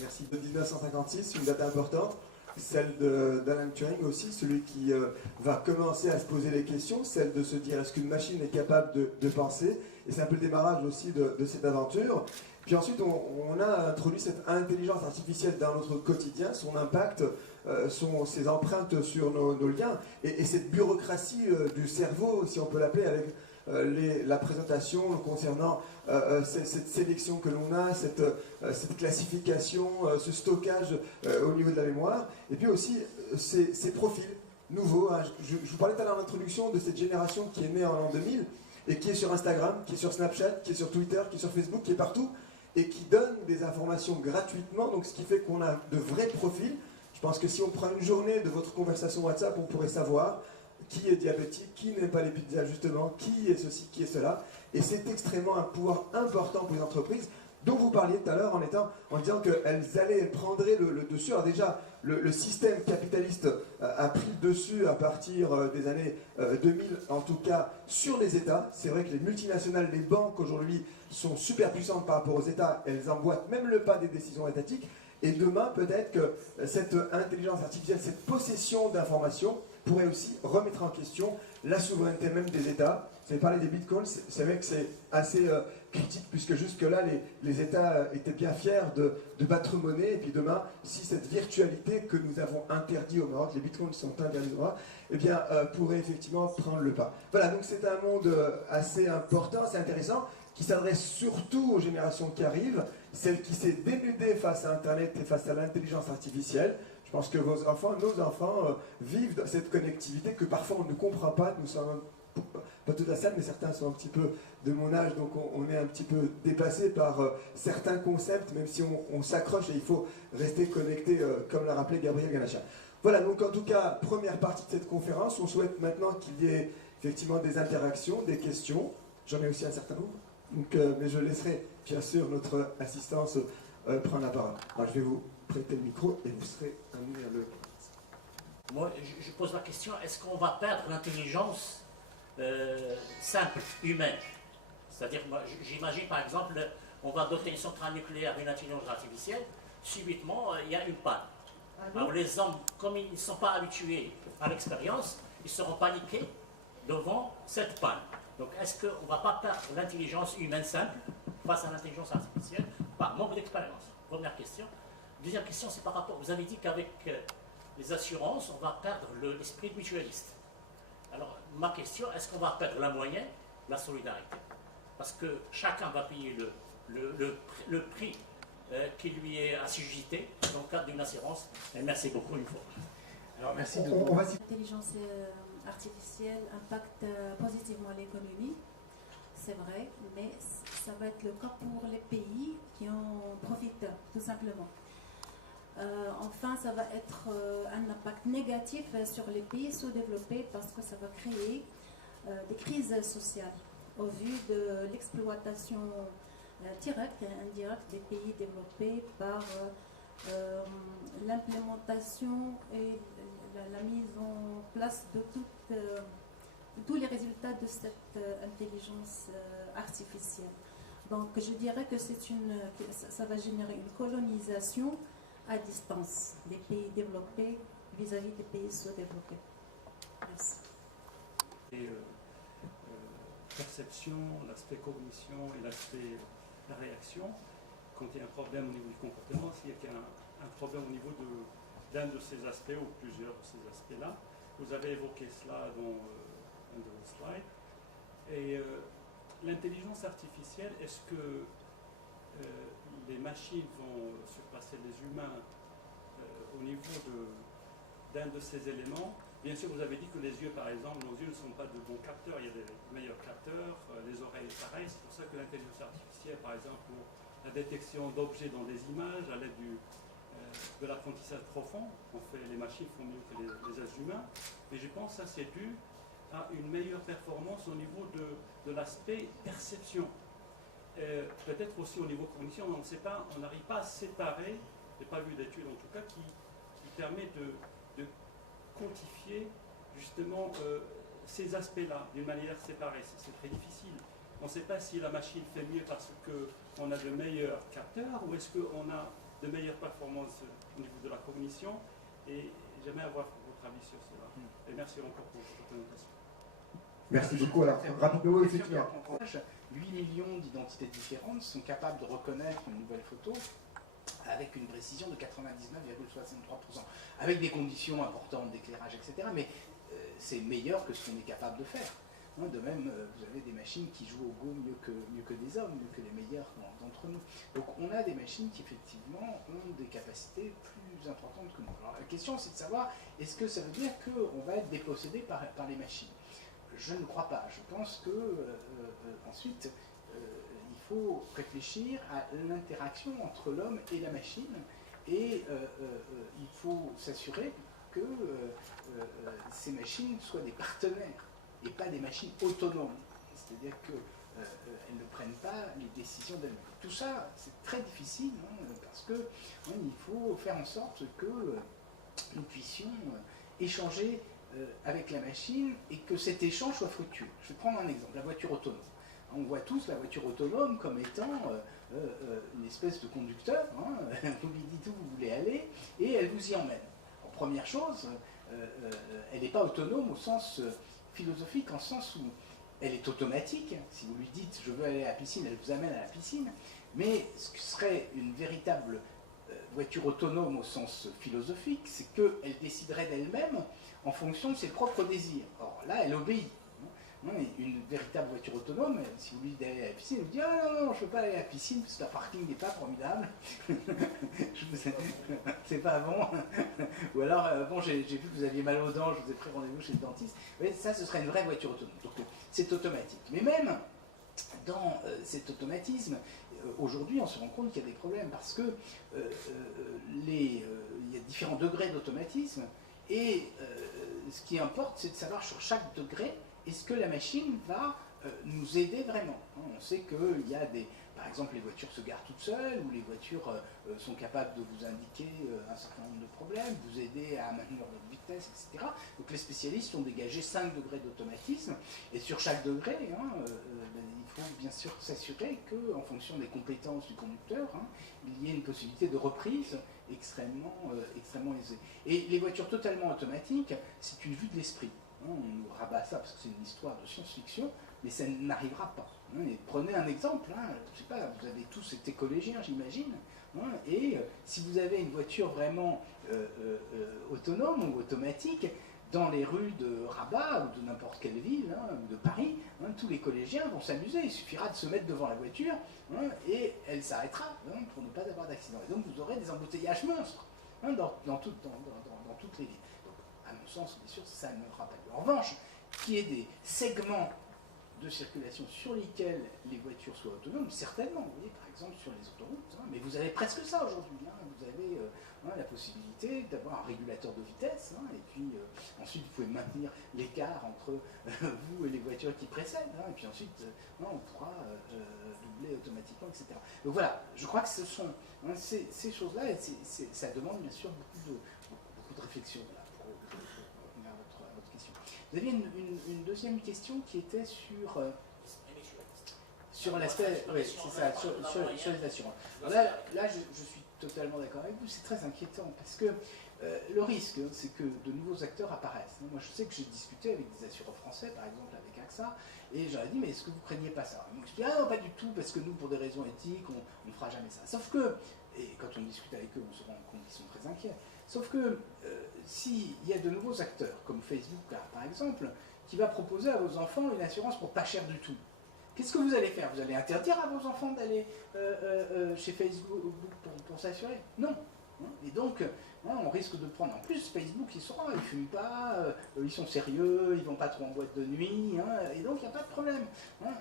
Merci. De 1956, une date importante, celle d'Alan Turing aussi, celui qui va commencer à se poser les questions, celle de se dire est-ce qu'une machine est capable de penser, et c'est un peu le démarrage aussi de cette aventure. Puis ensuite, on a introduit cette intelligence artificielle dans notre quotidien, son impact, ses empreintes sur nos liens, et cette bureaucratie du cerveau, si on peut l'appeler, avec la présentation concernant cette sélection que l'on a, cette classification, ce stockage au niveau de la mémoire, et puis aussi ces profils nouveaux. Hein. Je vous parlais tout à l'heure en introduction de cette génération qui est née en l'an 2000 et qui est sur Instagram, qui est sur Snapchat, qui est sur Twitter, qui est sur Facebook, qui est partout, et qui donne des informations gratuitement, donc ce qui fait qu'on a de vrais profils. Je pense que si on prend une journée de votre conversation WhatsApp, on pourrait savoir qui est diabétique, qui n'aime pas les pizzas justement, qui est ceci, qui est cela. Et c'est extrêmement un pouvoir important pour les entreprises, dont vous parliez tout à l'heure en disant qu'elles prendraient le dessus. Alors déjà, le système capitaliste a pris le dessus à partir des années 2000, en tout cas sur les États. C'est vrai que les multinationales, les banques aujourd'hui sont super puissantes par rapport aux États. Elles emboîtent même le pas des décisions étatiques. Et demain, peut-être que cette intelligence artificielle, cette possession d'informations, pourrait aussi remettre en question la souveraineté même des États. Vous avez parlé des bitcoins, c'est vrai que c'est assez critique, puisque jusque-là, les États étaient bien fiers de battre monnaie, et puis demain, si cette virtualité que nous avons interdit au Maroc, les bitcoins sont interdits au Maroc, eh bien, pourrait effectivement prendre le pas. Voilà, donc c'est un monde assez important, assez intéressant, qui s'adresse surtout aux générations qui arrivent, celles qui s'est dénudée face à Internet et face à l'intelligence artificielle. Je pense que vos enfants, nos enfants, vivent dans cette connectivité que parfois on ne comprend pas. Nous sommes pas toute la salle, mais certains sont un petit peu de mon âge, donc on est un petit peu dépassé par certains concepts, même si on s'accroche et il faut rester connecté, comme l'a rappelé Gabriel Ganacha. Voilà, donc en tout cas, première partie de cette conférence. On souhaite maintenant qu'il y ait effectivement des interactions, des questions. J'en ai aussi un certain nombre. Donc, mais je laisserai bien sûr notre assistance prendre la parole. Alors, je vais vous prêter le micro et vous serez amené à le... Moi, je pose la question, est-ce qu'on va perdre l'intelligence simple, humaine? C'est-à-dire, j'imagine par exemple, on va doter une centrale nucléaire d'une intelligence artificielle, subitement, il y a une panne. Alors les hommes, comme ils ne sont pas habitués à l'expérience, ils seront paniqués devant cette panne. Donc est-ce qu'on ne va pas perdre l'intelligence humaine simple face à l'intelligence artificielle par manque d'expérience? Première question. Deuxième question, c'est par rapport, vous avez dit qu'avec les assurances, on va perdre l'esprit mutualiste. Alors ma question, est-ce qu'on va perdre la moyenne, la solidarité? Parce que chacun va payer le prix qui lui est assujetti dans le cadre d'une assurance. Et merci beaucoup une fois. Alors merci de... L'intelligence artificielle impacte positivement l'économie, c'est vrai, mais ça va être le cas pour les pays qui en profitent, tout simplement. Enfin, ça va être un impact négatif sur les pays sous-développés parce que ça va créer des crises sociales au vu de l'exploitation directe et indirecte des pays développés par l'implémentation et la mise en place de tous les résultats de cette intelligence artificielle. Donc je dirais que ça va générer une colonisation à distance des pays développés vis-à-vis des pays sous-développés. Merci. Et, perception, l'aspect cognition et l'aspect réaction, quand il y a un problème au niveau du comportement, s'il y a un problème au niveau d'un de ces aspects ou plusieurs de ces aspects-là, vous avez évoqué cela dans un de vos slides. Et l'intelligence artificielle, est-ce que les machines vont surpasser les humains au niveau d'un de ces éléments? Bien sûr, vous avez dit que les yeux, par exemple, nos yeux ne sont pas de bons capteurs, il y a des meilleurs capteurs, les oreilles, pareil. C'est pour ça que l'intelligence artificielle, par exemple, pour la détection d'objets dans des images, à l'aide de l'apprentissage profond, les machines font mieux que les êtres humains. Mais je pense que ça, c'est dû à une meilleure performance au niveau de l'aspect perception. Peut-être aussi au niveau cognition, on ne sait pas, on n'arrive pas à séparer, je n'ai pas vu d'études en tout cas, qui permet de quantifier justement ces aspects-là d'une manière séparée. C'est très difficile. On ne sait pas si la machine fait mieux parce qu'on a de meilleurs capteurs ou est-ce qu'on a de meilleures performances au niveau de la cognition. Et j'aimerais avoir votre avis sur cela. Et merci encore pour votre présentation. Merci beaucoup. Alors, rapidement, effectivement. 8 millions d'identités différentes sont capables de reconnaître une nouvelle photo avec une précision de 99,63%, avec des conditions importantes d'éclairage, etc. Mais c'est meilleur que ce qu'on est capable de faire. De même, vous avez des machines qui jouent au Go mieux que des hommes, mieux que les meilleurs d'entre nous. Donc on a des machines qui effectivement ont des capacités plus importantes que nous. Alors la question c'est de savoir, est-ce que ça veut dire qu'on va être dépossédé par les machines? Je ne crois pas. Je pense que ensuite, il faut réfléchir à l'interaction entre l'homme et la machine, et il faut s'assurer que ces machines soient des partenaires et pas des machines autonomes. C'est-à-dire qu'elles ne prennent pas les décisions d'elles-mêmes. Tout ça, c'est très difficile, parce que il faut faire en sorte que nous puissions échanger avec la machine et que cet échange soit fructueux. Je vais prendre un exemple, la voiture autonome. On voit tous la voiture autonome comme étant une espèce de conducteur, vous lui dites où vous voulez aller et elle vous y emmène. En première chose, elle n'est pas autonome au sens philosophique, en sens où elle est automatique. Si vous lui dites je veux aller à la piscine, elle vous amène à la piscine. Mais ce qui serait une véritable voiture autonome au sens philosophique, c'est qu'elle déciderait d'elle-même en fonction de ses propres désirs. Or là, elle obéit. Une véritable voiture autonome, si vous lui dites d'aller à la piscine, elle vous dit ah non, non, je ne peux pas aller à la piscine parce que le parking n'est pas formidable. C'est pas bon. Ou alors, bon, j'ai vu que vous aviez mal aux dents, je vous ai pris rendez-vous chez le dentiste. Oui, ça, ce serait une vraie voiture autonome. Donc, c'est automatique. Mais même dans cet automatisme, aujourd'hui, on se rend compte qu'il y a des problèmes parce que il y a différents degrés d'automatisme et ce qui importe, c'est de savoir sur chaque degré est-ce que la machine va nous aider vraiment. On sait qu'il y a par exemple, les voitures se garent toutes seules, ou les voitures sont capables de vous indiquer un certain nombre de problèmes, vous aider à maintenir votre vitesse, etc. Donc les spécialistes ont dégagé 5 degrés d'automatisme, et sur chaque degré, il faut bien sûr s'assurer qu'en fonction des compétences du conducteur, il y ait une possibilité de reprise extrêmement aisée. Et les voitures totalement automatiques, c'est une vue de l'esprit. On nous rabat ça parce que c'est une histoire de science-fiction, mais ça n'arrivera pas. Et prenez un exemple, je ne sais pas, vous avez tous été collégiens, j'imagine, et si vous avez une voiture vraiment autonome ou automatique, dans les rues de Rabat ou de n'importe quelle ville, ou de Paris, tous les collégiens vont s'amuser. Il suffira de se mettre devant la voiture et elle s'arrêtera pour ne pas avoir d'accident. Et donc vous aurez des embouteillages monstres dans toutes les villes. Donc, à mon sens, bien sûr, ça ne fera pas lieu. En revanche, qu'il y ait des segments de circulation sur lesquels les voitures soient autonomes, certainement, vous voyez, par exemple sur les autoroutes, mais vous avez presque ça aujourd'hui. Vous avez la possibilité d'avoir un régulateur de vitesse, et puis ensuite vous pouvez maintenir l'écart entre vous et les voitures qui précèdent, et puis ensuite on pourra doubler automatiquement, etc. Donc voilà, je crois que ce sont ces choses-là, et ça demande bien sûr beaucoup de réflexion. Voilà, pour revenir à votre question. Vous aviez une deuxième question qui était sur l'aspect, oui, c'est ça, sur les assurances. Alors là je suis totalement d'accord avec vous, c'est très inquiétant parce que le risque, c'est que de nouveaux acteurs apparaissent. Moi, je sais que j'ai discuté avec des assureurs français, par exemple avec AXA, et j'aurais dit, mais est-ce que vous ne craignez pas ça? Ils m'ont expliqué, ah non, pas du tout, parce que nous, pour des raisons éthiques, on ne fera jamais ça. Sauf que, et quand on discute avec eux, on se rend compte qu'ils sont très inquiets, sauf que s'il y a de nouveaux acteurs, comme Facebook, par exemple, qui va proposer à vos enfants une assurance pour pas cher du tout, qu'est-ce que vous allez faire? Vous allez interdire à vos enfants d'aller chez Facebook pour s'assurer? Non. Et donc, on risque de prendre. En plus, Facebook, ils ne fument pas, ils sont sérieux, ils ne vont pas trop en boîte de nuit, et donc il n'y a pas de problème.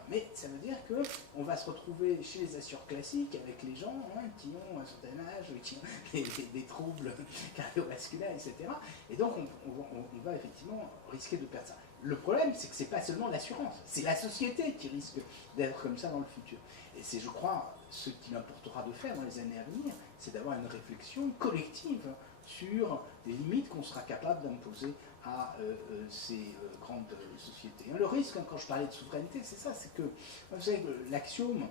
Mais ça veut dire qu'on va se retrouver chez les assureurs classiques avec les gens qui ont un certain âge, qui ont des troubles cardiovasculaires, etc. Et donc, on va effectivement risquer de perdre ça. Le problème, c'est que ce n'est pas seulement l'assurance, c'est la société qui risque d'être comme ça dans le futur. Et c'est, je crois, ce qu'il importera de faire dans les années à venir, c'est d'avoir une réflexion collective sur les limites qu'on sera capable d'imposer à ces grandes sociétés. Le risque, quand je parlais de souveraineté, c'est ça, c'est que, vous savez, l'axiome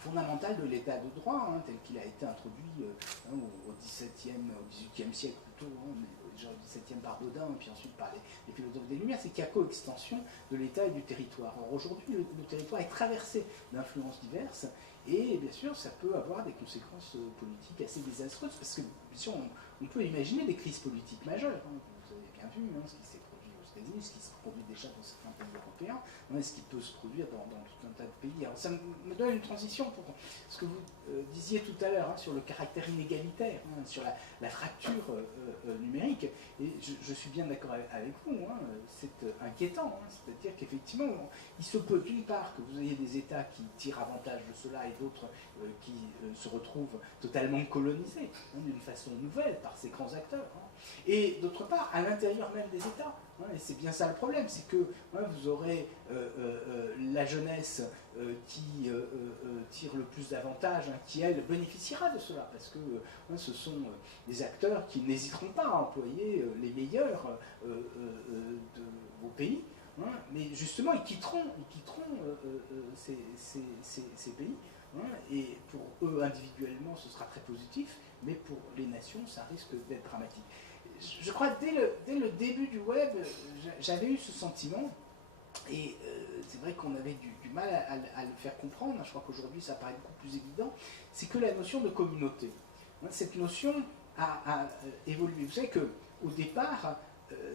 fondamentale de l'état de droit, hein, tel qu'il a été introduit au XVIIIe siècle plutôt, hein, mais déjà au XVIIe par Baudin, et puis ensuite par les philosophes des Lumières, c'est qu'il y a coextension de l'État et du territoire. Or aujourd'hui, le territoire est traversé d'influences diverses, et bien sûr, ça peut avoir des conséquences politiques assez désastreuses, parce que bien sûr, on peut imaginer des crises politiques majeures. Hein. Vous avez bien vu ce qui s'est produit aux États-Unis, ce qui se produit déjà dans certains pays européens, et ce qui peut se produire dans tout un tas de pays. Alors ça me donne une transition pour ce que vous disiez tout à l'heure sur le caractère inégalitaire, sur la fracture numérique. Et je suis bien d'accord avec vous, c'est inquiétant. C'est-à-dire qu'effectivement, il se peut d'une part que vous ayez des États qui tirent avantage de cela et d'autres qui se retrouvent totalement colonisés d'une façon nouvelle par ces grands acteurs. Et d'autre part, à l'intérieur même des États. Et c'est bien ça le problème, c'est que vous aurez la jeunesse qui tire le plus d'avantages, qui elle bénéficiera de cela, parce que ce sont des acteurs qui n'hésiteront pas à employer les meilleurs de vos pays, mais justement ils quitteront ces pays, et pour eux individuellement ce sera très positif, mais pour les nations ça risque d'être dramatique. Je crois que dès le début du web, j'avais eu ce sentiment, et c'est vrai qu'on avait du mal à le faire comprendre, je crois qu'aujourd'hui ça paraît beaucoup plus évident, c'est que la notion de communauté, cette notion a évolué. Vous savez qu'au départ,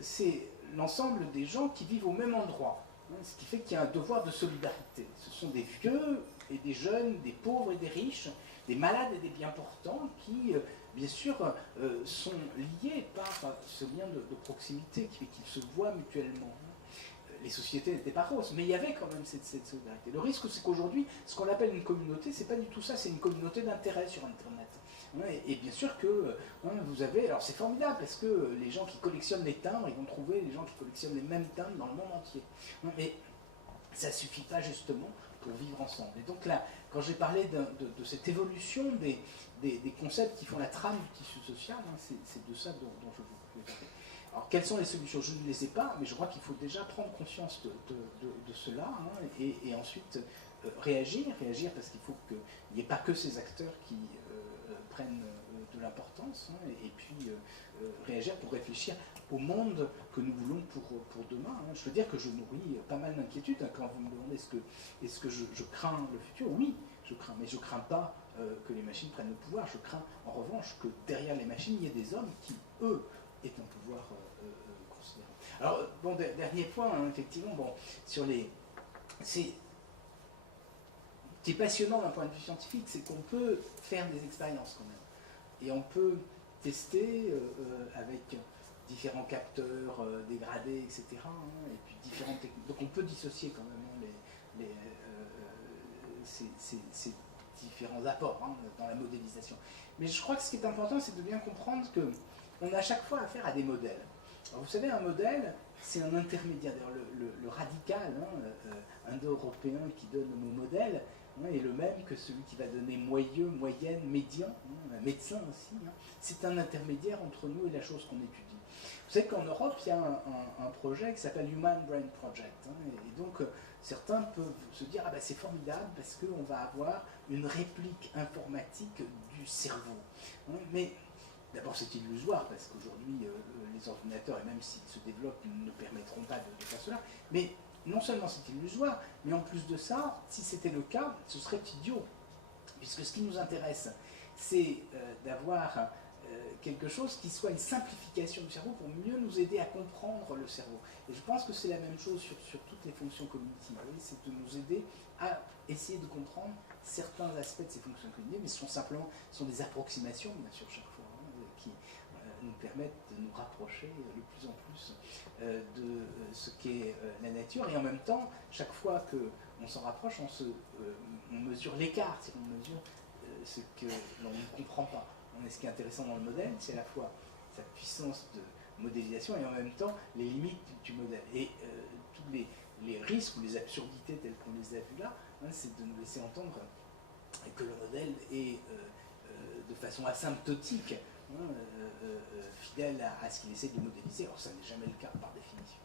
c'est l'ensemble des gens qui vivent au même endroit, ce qui fait qu'il y a un devoir de solidarité. Ce sont des vieux et des jeunes, des pauvres et des riches, des malades et des bien portants qui... bien sûr, sont liés par ce lien de proximité qui fait qu'ils se voient mutuellement. Les sociétés n'étaient pas roses, mais il y avait quand même cette solidarité. Le risque, c'est qu'aujourd'hui, ce qu'on appelle une communauté, c'est pas du tout ça, c'est une communauté d'intérêt sur Internet. Et bien sûr que vous avez... Alors c'est formidable, parce que les gens qui collectionnent les timbres, ils vont trouver les gens qui collectionnent les mêmes timbres dans le monde entier. Mais ça ne suffit pas justement pour vivre ensemble. Et donc là, quand j'ai parlé de cette évolution des concepts qui font la trame du tissu social, c'est de ça dont je veux parler. Alors quelles sont les solutions? Je ne les ai pas, mais je crois qu'il faut déjà prendre conscience de cela, et ensuite réagir parce qu'il faut qu'il n'y ait pas que ces acteurs qui prennent de l'importance, et puis réagir pour réfléchir au monde que nous voulons pour demain. Je veux dire que je nourris pas mal d'inquiétudes quand vous me demandez est-ce que je crains le futur. Oui, je crains, mais je ne crains pas que les machines prennent le pouvoir. Je crains en revanche que derrière les machines, il y ait des hommes qui, eux, aient un pouvoir considérable. Alors, bon, dernier point, effectivement, sur les... Ce qui est passionnant d'un point de vue scientifique, c'est qu'on peut faire des expériences quand même. Et on peut tester avec différents capteurs dégradés, etc. Et puis différentes techniques. Donc on peut dissocier quand même ces différents apports dans la modélisation. Mais je crois que ce qui est important, c'est de bien comprendre qu'on a à chaque fois affaire à des modèles. Alors vous savez, un modèle, c'est un intermédiaire. D'ailleurs, le radical indo-européen qui donne le mot modèle est le même que celui qui va donner moyeu, moyenne, médian, un médecin aussi. C'est un intermédiaire entre nous et la chose qu'on étudie. Vous savez qu'en Europe, il y a un projet qui s'appelle Human Brain Project. Et donc, certains peuvent se dire, ah ben c'est formidable parce qu'on va avoir une réplique informatique du cerveau. Mais d'abord, c'est illusoire parce qu'aujourd'hui, les ordinateurs, et même s'ils se développent, ne permettront pas de faire cela. Mais non seulement c'est illusoire, mais en plus de ça, si c'était le cas, ce serait idiot. Puisque ce qui nous intéresse, c'est d'avoir quelque chose qui soit une simplification du cerveau pour mieux nous aider à comprendre le cerveau. Et je pense que c'est la même chose sur toutes les fonctions cognitives. C'est de nous aider à essayer de comprendre certains aspects de ces fonctions cognitives, mais ce sont des approximations, bien sûr, chaque fois, qui nous permettent de nous rapprocher de plus en plus de ce qu'est la nature. Et en même temps, chaque fois qu'on s'en rapproche, on mesure l'écart, on mesure ce que l'on ne comprend pas. Et ce qui est intéressant dans le modèle, c'est à la fois sa puissance de modélisation et en même temps les limites du modèle. Et tous les risques ou les absurdités telles qu'on les a vues là, c'est de nous laisser entendre que le modèle est de façon asymptotique, fidèle à ce qu'il essaie de modéliser. Alors ça n'est jamais le cas par définition.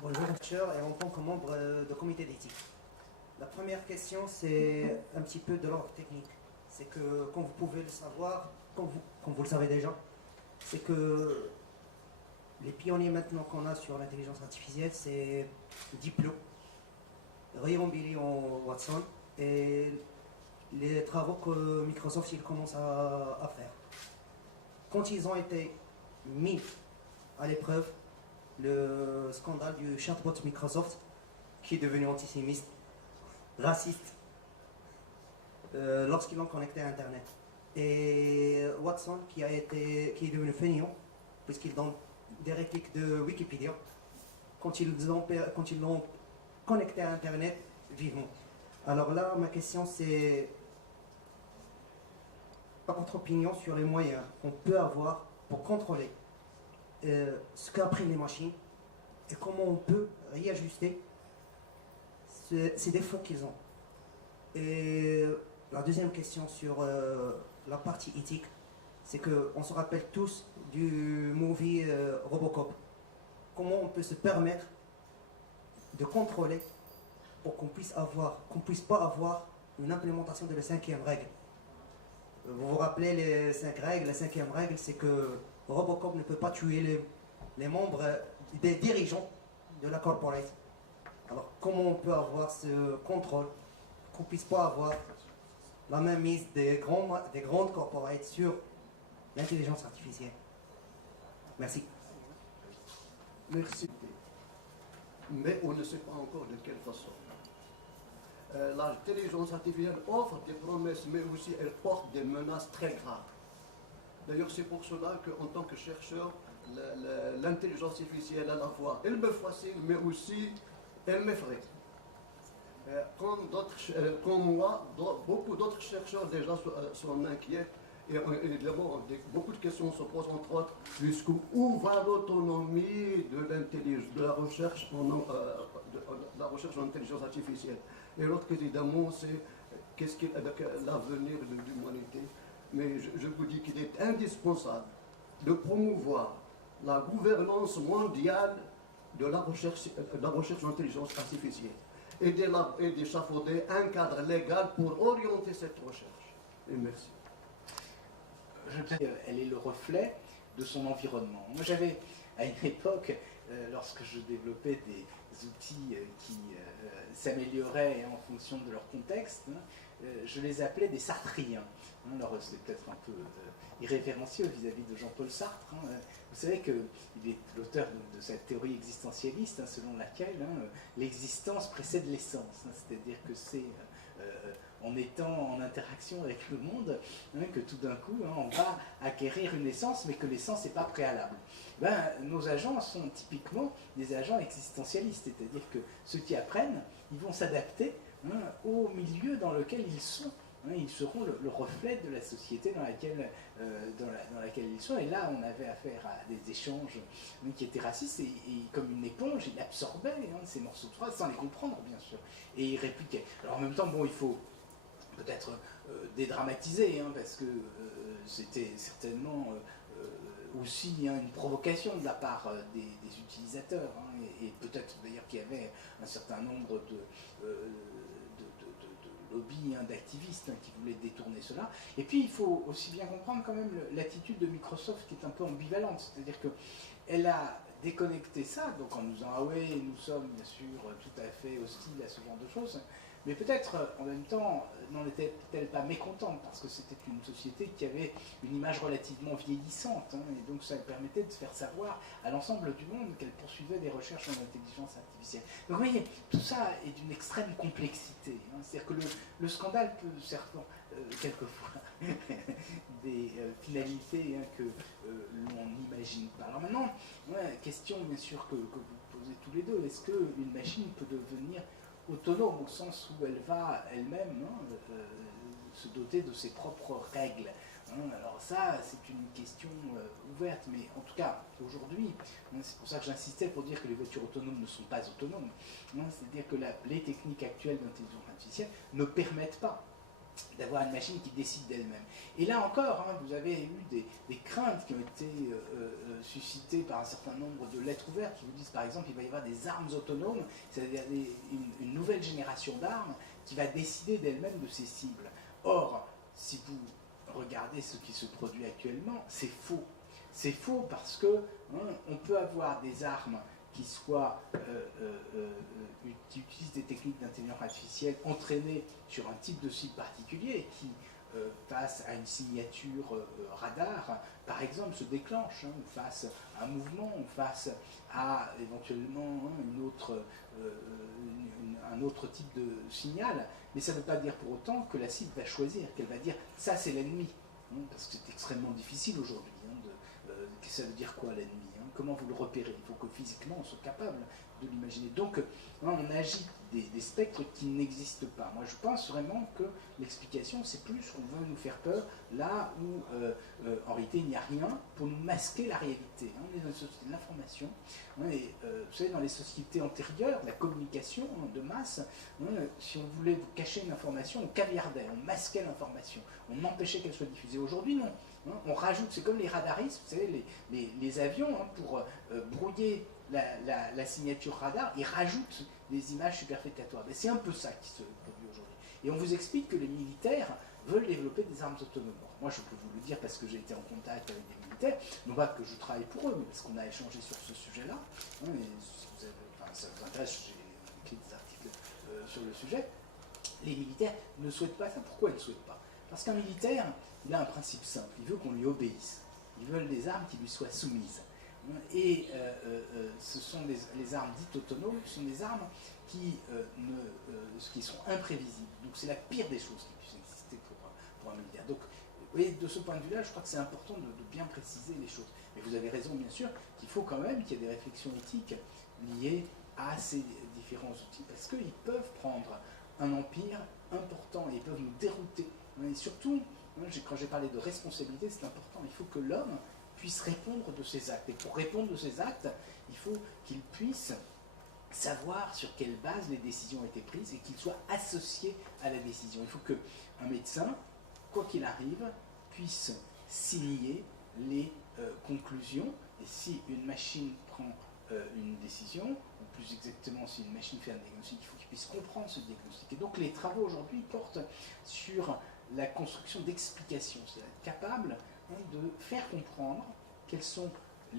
Bonjour, cher, et en tant que membre du comité d'éthique. La première question, c'est un petit peu de l'ordre technique. C'est que, comme vous pouvez le savoir, comme vous le savez déjà, c'est que les pionniers maintenant qu'on a sur l'intelligence artificielle, c'est Diplo, Rayon Billy en Watson, et les travaux que Microsoft il commence à faire. Quand ils ont été mis à l'épreuve, le scandale du chatbot Microsoft, qui est devenu antisémite, raciste, lorsqu'ils l'ont connecté à Internet. Et Watson, qui est devenu feignant, puisqu'il donne des répliques de Wikipédia, quand ils l'ont connecté à Internet, vivement. Alors là, ma question c'est, par votre opinion sur les moyens qu'on peut avoir pour contrôler ce qu'apprennent les machines et comment on peut réajuster ces défauts qu'ils ont. Et la deuxième question sur la partie éthique, c'est qu'on se rappelle tous du movie Robocop. Comment on peut se permettre de contrôler pour qu'on puisse pas avoir une implémentation de la 5e règle. Vous vous rappelez les 5 règles? La 5e règle, c'est que Robocop ne peut pas tuer les membres des dirigeants de la corporate. Alors comment on peut avoir ce contrôle, qu'on puisse pas avoir la même mise des grandes corporates sur l'intelligence artificielle? Merci. Merci. Mais on ne sait pas encore de quelle façon. L'intelligence artificielle offre des promesses, mais aussi elle porte des menaces très graves. D'ailleurs, c'est pour cela qu'en tant que chercheur, l'intelligence artificielle à la fois, elle me fascine, mais aussi elle m'effraie. Comme moi, beaucoup d'autres chercheurs déjà sont inquiets. Et évidemment, beaucoup de questions se posent, entre autres, jusqu'où va l'autonomie de la recherche en intelligence artificielle. Et l'autre, évidemment, c'est qu'est-ce qu'est l'avenir de l'humanité. Mais je vous dis qu'il est indispensable de promouvoir la gouvernance mondiale de la recherche en intelligence artificielle et d'échafauder un cadre légal pour orienter cette recherche. Et merci. Elle est le reflet de son environnement. Moi, j'avais, à une époque, lorsque je développais des outils qui s'amélioraient en fonction de leur contexte, je les appelais des sartriens. Alors, c'est peut-être un peu irrévérencieux vis-à-vis de Jean-Paul Sartre. Vous savez qu'il est l'auteur de cette théorie existentialiste, selon laquelle l'existence précède l'essence. C'est-à-dire que c'est en étant en interaction avec le monde que tout d'un coup on va acquérir une essence, mais que l'essence n'est pas préalable. Nos agents sont typiquement des agents existentialistes, c'est-à-dire que ceux qui apprennent, ils vont s'adapter au milieu dans lequel ils sont. Ils seront le reflet de la société dans laquelle ils sont. Et là, on avait affaire à des échanges qui étaient racistes, et comme une éponge, il absorbait ces morceaux de phrases sans les comprendre, bien sûr. Et il répliquait. Alors en même temps, il faut peut-être dédramatiser, parce que c'était certainement aussi une provocation de la part des utilisateurs, et peut-être d'ailleurs qu'il y avait un certain nombre de lobbies d'activistes qui voulaient détourner cela. Et puis il faut aussi bien comprendre quand même l'attitude de Microsoft qui est un peu ambivalente, c'est-à-dire qu'elle a déconnecté ça, donc en nous disant ah oui, nous sommes bien sûr tout à fait hostiles à ce genre de choses, mais peut-être en même temps n'en était-elle pas mécontente, parce que c'était une société qui avait une image relativement vieillissante, et donc ça permettait de faire savoir à l'ensemble du monde qu'elle poursuivait des recherches en intelligence artificielle. Donc vous voyez, tout ça est d'une extrême complexité. C'est-à-dire que le scandale peut certainement, quelquefois, des finalités que l'on n'imagine pas. Alors maintenant, question bien sûr que vous posez tous les deux, est-ce qu'une machine peut devenir autonome au sens où elle va elle-même se doter de ses propres règles? Alors ça, c'est une question ouverte, mais en tout cas, aujourd'hui, c'est pour ça que j'insistais pour dire que les voitures autonomes ne sont pas autonomes, c'est-à-dire que les techniques actuelles d'intelligence artificielle ne permettent pas d'avoir une machine qui décide d'elle-même. Et là encore, vous avez eu des craintes qui ont été suscitées par un certain nombre de lettres ouvertes qui vous disent par exemple qu'il va y avoir des armes autonomes, c'est-à-dire une nouvelle génération d'armes qui va décider d'elle-même de ses cibles. Or, si vous regardez ce qui se produit actuellement, c'est faux. C'est faux parce que on peut avoir des armes qui utilisent des techniques d'intelligence artificielle entraînées sur un type de cible particulier qui, face à une signature radar, par exemple, se déclenche, ou face à un mouvement, ou face à éventuellement un autre type de signal. Mais ça ne veut pas dire pour autant que la cible va choisir, qu'elle va dire ça c'est l'ennemi. Parce que c'est extrêmement difficile aujourd'hui. Ça veut dire quoi l'ennemi? Comment vous le repérez? Il faut que physiquement on soit capable de l'imaginer. Donc on agit des spectres qui n'existent pas. Moi je pense vraiment que l'explication c'est plus qu'on veut nous faire peur là où en réalité il n'y a rien pour nous masquer la réalité. On est dans une société de l'information. Et vous savez, dans les sociétés antérieures, la communication de masse, si on voulait vous cacher une information, on caviardait, on masquait l'information, on empêchait qu'elle soit diffusée. Aujourd'hui non. On rajoute, c'est comme les radaristes, vous savez, les avions, pour brouiller la signature radar, ils rajoutent des images superfétatoires. C'est un peu ça qui se produit aujourd'hui. Et on vous explique que les militaires veulent développer des armes autonomes. Moi, je peux vous le dire parce que j'ai été en contact avec des militaires, non pas que je travaille pour eux, mais parce qu'on a échangé sur ce sujet-là. Et si ça vous intéresse, j'ai écrit des articles sur le sujet. Les militaires ne souhaitent pas ça. Pourquoi ils ne souhaitent pas? Parce qu'un militaire, il a un principe simple, il veut qu'on lui obéisse. Ils veulent des armes qui lui soient soumises. Et ce sont les armes dites autonomes, ce sont des armes qui sont imprévisibles. Donc c'est la pire des choses qui puissent exister pour un militaire. Donc, vous voyez, de ce point de vue-là, je crois que c'est important de bien préciser les choses. Mais vous avez raison, bien sûr, qu'il faut quand même qu'il y ait des réflexions éthiques liées à ces différents outils, parce qu'ils peuvent prendre un empire important et ils peuvent nous dérouter. Et surtout, quand j'ai parlé de responsabilité, c'est important. Il faut que l'homme puisse répondre de ses actes. Et pour répondre de ses actes, il faut qu'il puisse savoir sur quelle base les décisions ont été prises et qu'il soit associé à la décision. Il faut qu'un médecin, quoi qu'il arrive, puisse signer les conclusions. Et si une machine prend une décision, ou plus exactement si une machine fait un diagnostic, il faut qu'il puisse comprendre ce diagnostic. Et donc les travaux aujourd'hui portent sur la construction d'explications, c'est-à-dire être capable de faire comprendre quels sont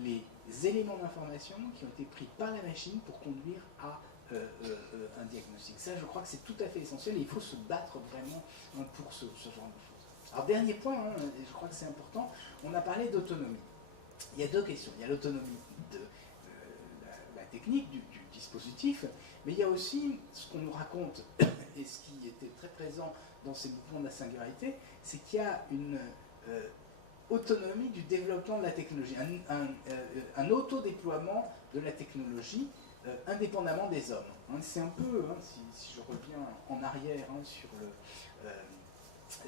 les éléments d'information qui ont été pris par la machine pour conduire à un diagnostic. Ça, je crois que c'est tout à fait essentiel et il faut se battre vraiment pour ce genre de choses. Alors, dernier point, et je crois que c'est important, on a parlé d'autonomie. Il y a deux questions. Il y a l'autonomie de la technique, du dispositif, mais il y a aussi ce qu'on nous raconte, et ce qui était très présent dans ces mouvements de la singularité, c'est qu'il y a une autonomie du développement de la technologie, un autodéploiement de la technologie indépendamment des hommes. C'est un peu, si je reviens en arrière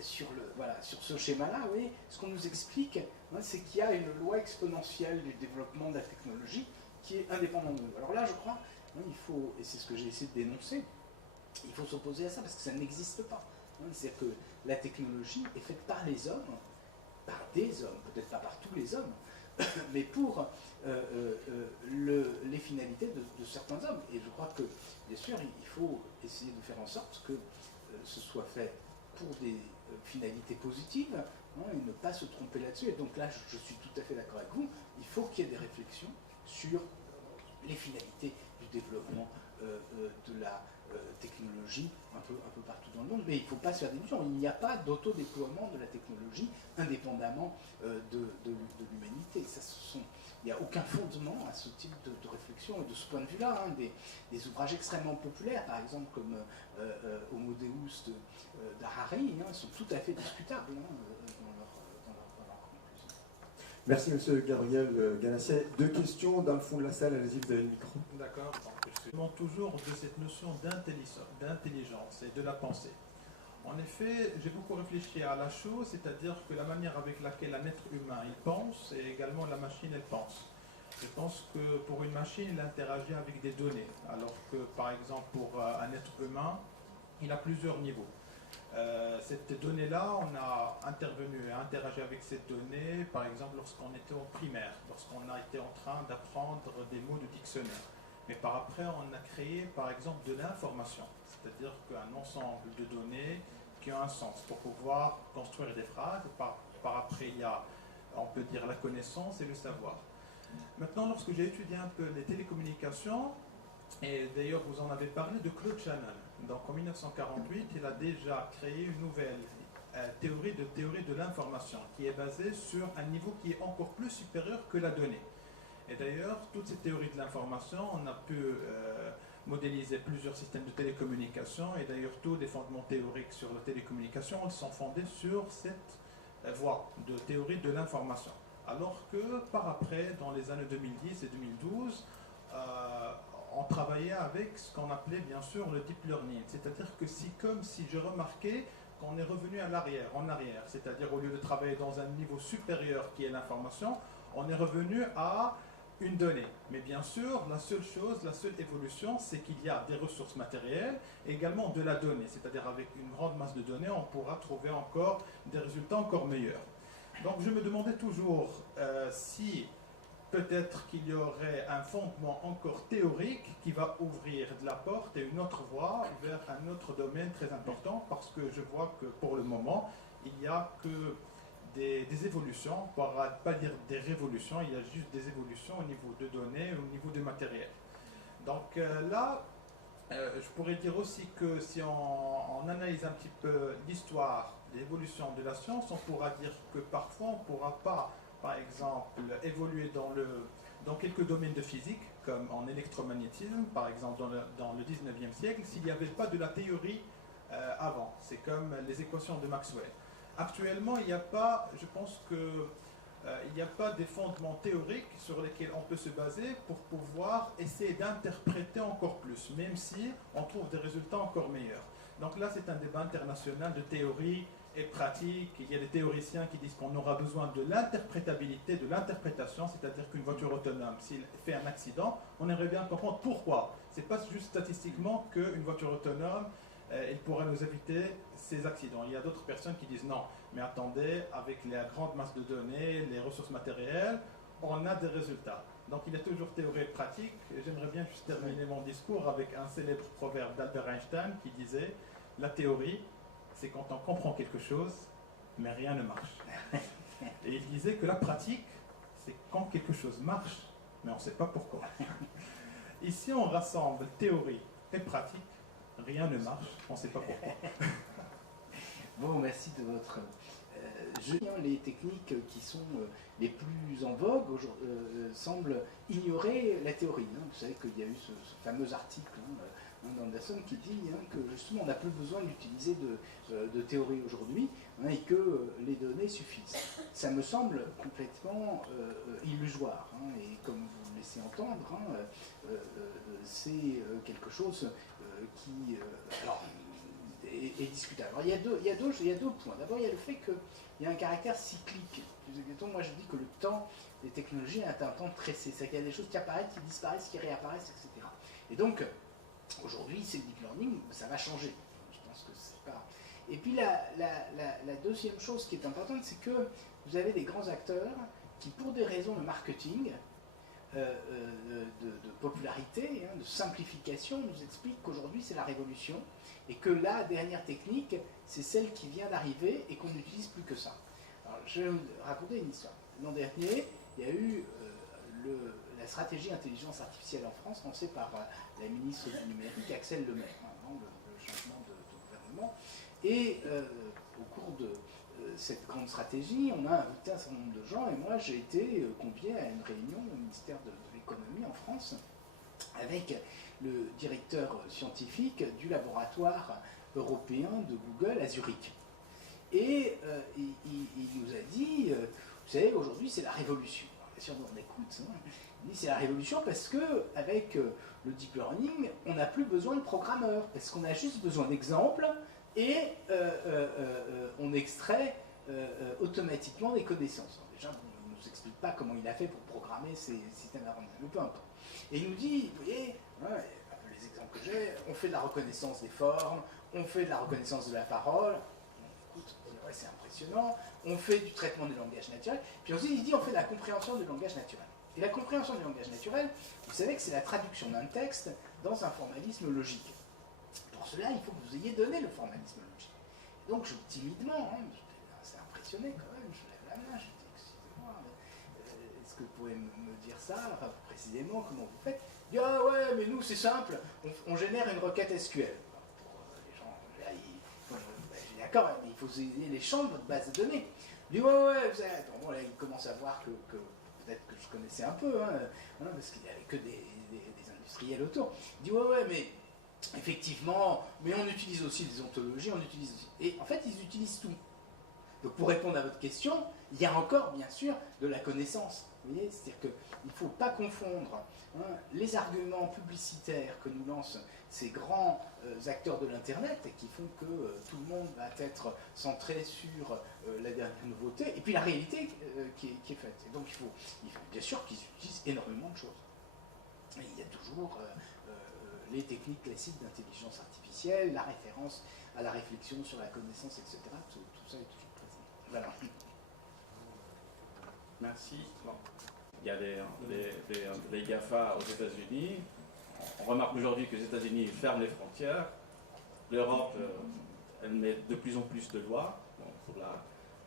sur ce schéma-là, oui, ce qu'on nous explique, c'est qu'il y a une loi exponentielle du développement de la technologie qui est indépendante de nous. Alors là, je crois, il faut, et c'est ce que j'ai essayé de dénoncer, il faut s'opposer à ça parce que ça n'existe pas. C'est-à-dire que la technologie est faite par les hommes, par des hommes, peut-être pas par tous les hommes, mais pour les finalités de certains hommes. Et je crois que, bien sûr, il faut essayer de faire en sorte que ce soit fait pour des finalités positives, et ne pas se tromper là-dessus. Et donc là, je suis tout à fait d'accord avec vous, il faut qu'il y ait des réflexions sur les finalités du développement de la technologie un peu partout dans le monde, mais il ne faut pas se faire d'illusions. Il n'y a pas d'autodéploiement de la technologie indépendamment de l'humanité. Il n'y a aucun fondement à ce type de réflexion. Et de ce point de vue-là, des ouvrages extrêmement populaires, par exemple comme Homo Deus d'Harari, sont tout à fait discutables dans leur conclusion. Merci Monsieur Gabriel Ganasset. Deux questions dans le fond de la salle, allez-y, vous avez le micro. D'accord. Je demande toujours de cette notion d'intelligence et de la pensée. En effet, j'ai beaucoup réfléchi à la chose, c'est-à-dire que la manière avec laquelle un être humain il pense et également la machine elle pense. Je pense que pour une machine, elle interagit avec des données, alors que par exemple pour un être humain, il a plusieurs niveaux. Cette donnée-là, on a intervenu et interagi avec cette donnée, par exemple lorsqu'on était au primaire, lorsqu'on a été en train d'apprendre des mots de dictionnaire. Mais par après, on a créé par exemple de l'information, c'est-à-dire qu'un ensemble de données qui ont un sens pour pouvoir construire des phrases. Par après, il y a, on peut dire, la connaissance et le savoir. Maintenant, lorsque j'ai étudié un peu les télécommunications, et d'ailleurs vous en avez parlé de Claude Shannon, donc en 1948, il a déjà créé une nouvelle théorie de l'information qui est basée sur un niveau qui est encore plus supérieur que la donnée. Et d'ailleurs, toutes ces théories de l'information, on a pu modéliser plusieurs systèmes de télécommunication, et d'ailleurs tous les fondements théoriques sur la télécommunication, ils sont fondés sur cette voie de théorie de l'information. Alors que par après, dans les années 2010 et 2012, on travaillait avec ce qu'on appelait bien sûr le deep learning. C'est-à-dire que c'est comme si je remarquais qu'on est revenu en arrière. C'est-à-dire au lieu de travailler dans un niveau supérieur qui est l'information, on est revenu à une donnée. Mais bien sûr, la seule évolution, c'est qu'il y a des ressources matérielles et également de la donnée. C'est-à-dire avec une grande masse de données, on pourra trouver encore des résultats encore meilleurs. Donc je me demandais toujours si peut-être qu'il y aurait un fondement encore théorique qui va ouvrir de la porte et une autre voie vers un autre domaine très important, parce que je vois que pour le moment, il n'y a que des évolutions, on ne pourra pas dire des révolutions, il y a juste des évolutions au niveau de données, au niveau de matériel. Donc là, je pourrais dire aussi que si on analyse un petit peu l'histoire, l'évolution de la science, on pourra dire que parfois on ne pourra pas, par exemple, évoluer dans quelques domaines de physique, comme en électromagnétisme, par exemple dans le 19e siècle, s'il n'y avait pas de la théorie avant. C'est comme les équations de Maxwell. Actuellement, il n'y a pas, je pense que il n'y a pas des fondements théoriques sur lesquels on peut se baser pour pouvoir essayer d'interpréter encore plus, même si on trouve des résultats encore meilleurs. Donc là, c'est un débat international de théorie et pratique. Il y a des théoriciens qui disent qu'on aura besoin de l'interprétabilité, de l'interprétation, c'est-à-dire qu'une voiture autonome, s'il fait un accident, on aimerait bien comprendre pourquoi. Ce n'est pas juste statistiquement qu'une voiture autonome, elle pourra nous éviter ces accidents. Il y a d'autres personnes qui disent non, mais attendez, avec la grande masse de données, les ressources matérielles, on a des résultats. Donc il y a toujours théorie et pratique. J'aimerais bien juste terminer mon discours avec un célèbre proverbe d'Albert Einstein qui disait « La théorie, c'est quand on comprend quelque chose, mais rien ne marche. » Et il disait que la pratique, c'est quand quelque chose marche, mais on ne sait pas pourquoi. Ici, on rassemble théorie et pratique. Rien ne marche, on ne sait pas pourquoi. Bon, merci de votre jeu. Les techniques qui sont les plus en vogue semblent ignorer la théorie. Vous savez qu'il y a eu ce fameux article d'Anderson qui dit que justement on n'a plus besoin d'utiliser de théorie aujourd'hui et que les données suffisent. Ça me semble complètement illusoire. Et comme vous le laissez entendre, c'est quelque chose qui est discutable. Alors, il y a deux points. D'abord, il y a le fait qu'il y a un caractère cyclique. Moi, je dis que le temps des technologies est un temps tressé. C'est-à-dire qu'il y a des choses qui apparaissent, qui disparaissent, qui réapparaissent, etc. Et donc, aujourd'hui, c'est le deep learning, ça va changer. Je pense que c'est pas... Et puis, la deuxième chose qui est importante, c'est que vous avez des grands acteurs qui, pour des raisons de marketing, de popularité, de simplification, nous expliquent qu'aujourd'hui c'est la révolution et que la dernière technique c'est celle qui vient d'arriver et qu'on n'utilise plus que ça. Alors, je vais vous raconter une histoire. L'an dernier, il y a eu la stratégie intelligence artificielle en France lancée par la ministre du numérique Axel Lemaire, avant le changement de gouvernement. Et au cours de cette grande stratégie, on a invité un certain nombre de gens et moi j'ai été convié à une réunion au ministère de l'économie en France avec le directeur scientifique du laboratoire européen de Google à Zurich. Et il nous a dit, vous savez, aujourd'hui c'est la révolution. Bien sûr, on écoute, il dit c'est la révolution parce qu'avec le deep learning, on n'a plus besoin de programmeurs, parce qu'on a juste besoin d'exemples et on extrait automatiquement des connaissances. Alors déjà, il ne nous explique pas comment il a fait pour programmer ces systèmes d'apprentissage, mais peu importe. Et il nous dit, vous voyez, les exemples que j'ai, on fait de la reconnaissance des formes, on fait de la reconnaissance de la parole, écoute, ouais, c'est impressionnant, on fait du traitement du langage naturel, puis ensuite il dit on fait de la compréhension du langage naturel. Et la compréhension du langage naturel, vous savez que c'est la traduction d'un texte dans un formalisme logique. Pour cela, il faut que vous ayez donné le formalisme logique. Donc, timidement, hein, j'étais assez impressionné quand même, je lève la main, je dis, excusez-moi, est-ce que vous pouvez me dire ça, enfin, précisément, comment vous faites? Il dit, ah ouais, mais nous, c'est simple, on génère une requête SQL. Pour les gens, là, je dis, d'accord, mais il faut utiliser les champs de votre base de données. Il dit, ouais, vous savez, bon, là, il commence à voir que peut-être que je connaissais un peu, parce qu'il n'y avait que des industriels autour. Il dit, ouais, mais effectivement, mais on utilise aussi des ontologies, on utilise aussi... Et en fait, ils utilisent tout. Donc pour répondre à votre question, il y a encore, bien sûr, de la connaissance. Vous voyez, c'est-à-dire qu'il ne faut pas confondre les arguments publicitaires que nous lancent ces grands acteurs de l'Internet et qui font que tout le monde va être centré sur la dernière nouveauté, et puis la réalité qui est faite. Et donc il faut bien sûr qu'ils utilisent énormément de choses. Et il y a toujours les techniques classiques d'intelligence artificielle, la référence à la réflexion sur la connaissance, etc. Tout ça est toujours présent. Voilà. Merci. Bon. Il y a les GAFA aux États-Unis. On remarque aujourd'hui que les États-Unis ferment les frontières. L'Europe, elle met de plus en plus de lois, pour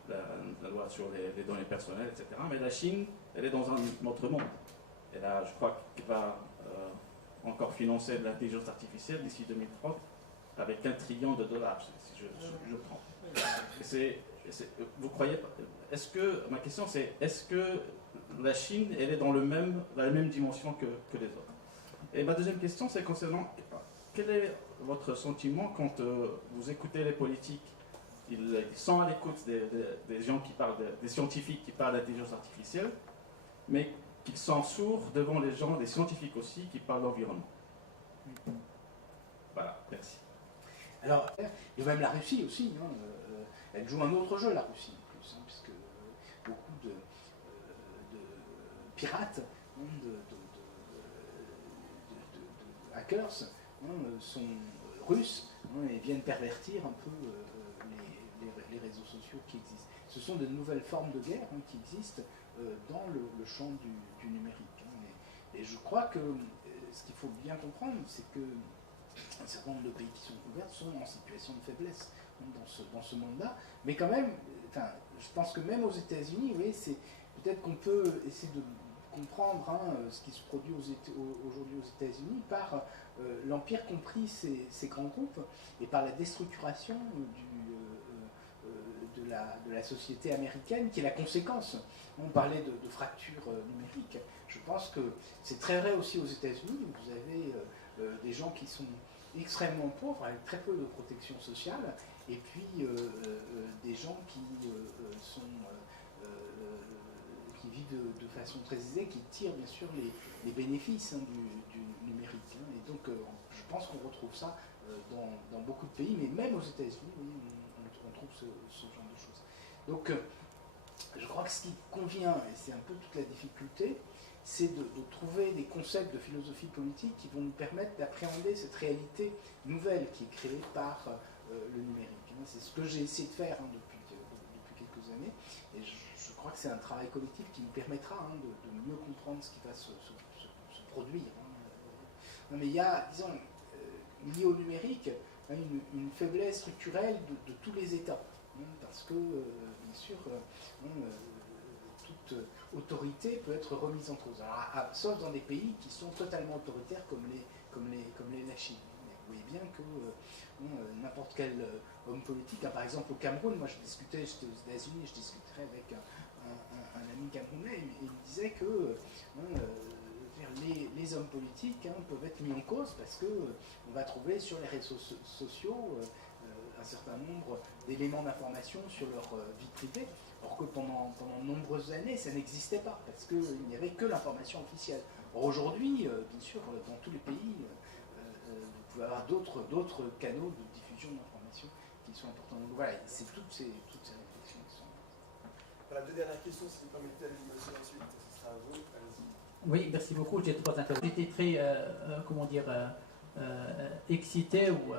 la loi sur les données personnelles, etc. Mais la Chine, elle est dans un autre monde. Et là, je crois qu'elle va encore financer de l'intelligence artificielle d'ici 2030 avec $1 trillion, si je prends. Vous croyez, ma question c'est, est-ce que la Chine, elle est dans la même dimension que les autres? Et ma deuxième question, c'est concernant, quel est votre sentiment quand vous écoutez les politiques? Ils sont à l'écoute des gens qui parlent, des scientifiques qui parlent d'intelligence artificielle, mais qu'ils sont sourds devant les gens, des scientifiques aussi, qui parlent d'environnement. Voilà, merci. Alors, et même la Russie aussi, elle joue un autre jeu, la Russie, en plus, puisque beaucoup de pirates, de hackers, sont russes, et viennent pervertir un peu les réseaux sociaux qui existent. Ce sont de nouvelles formes de guerre qui existent dans le champ du numérique. Et je crois que ce qu'il faut bien comprendre, c'est que un certain nombre de pays qui sont ouverts sont en situation de faiblesse dans ce monde-là. Mais quand même, je pense que même aux États-Unis, oui, c'est peut-être qu'on peut essayer de comprendre ce qui se produit aujourd'hui aux États-Unis par l'empire compris ces grands groupes et par la déstructuration de la société américaine qui est la conséquence. On parlait de fracture numérique. Je pense que c'est très vrai aussi aux États-Unis. Vous avez des gens qui sont extrêmement pauvres, avec très peu de protection sociale, et puis des gens qui vivent de façon très aisée, qui tirent bien sûr les bénéfices du numérique. Et donc je pense qu'on retrouve ça dans beaucoup de pays, mais même aux États-Unis, on trouve ce genre de choses. Donc je crois que ce qui convient, et c'est un peu toute la difficulté, c'est de trouver des concepts de philosophie politique qui vont nous permettre d'appréhender cette réalité nouvelle qui est créée par le numérique. C'est ce que j'ai essayé de faire depuis quelques années, et je crois que c'est un travail collectif qui nous permettra de mieux comprendre ce qui va se produire. Non, mais il y a, disons, lié au numérique, une faiblesse structurelle de tous les États, parce que, bien sûr, toute autorité peut être remise en cause. Alors, sauf dans des pays qui sont totalement autoritaires comme la Chine. Vous voyez bien que n'importe quel homme politique, par exemple au Cameroun, moi j'étais aux États-Unis, je discutais avec un ami camerounais, et il me disait que les hommes politiques peuvent être mis en cause parce qu'on va trouver sur les réseaux sociaux un certain nombre d'éléments d'information sur leur vie privée, alors que pendant de nombreuses années, ça n'existait pas, parce qu'il n'y avait que l'information officielle. Or aujourd'hui, bien sûr, dans tous les pays, vous pouvez avoir d'autres canaux de diffusion d'informations qui sont importants. Donc voilà, c'est toutes ces réflexions qui sont... Voilà, 2 dernières questions, si vous permettez, allez-y monsieur ensuite, ce sera à vous, allez-y. Oui, merci beaucoup, j'ai trois interventions. J'étais très, excité ou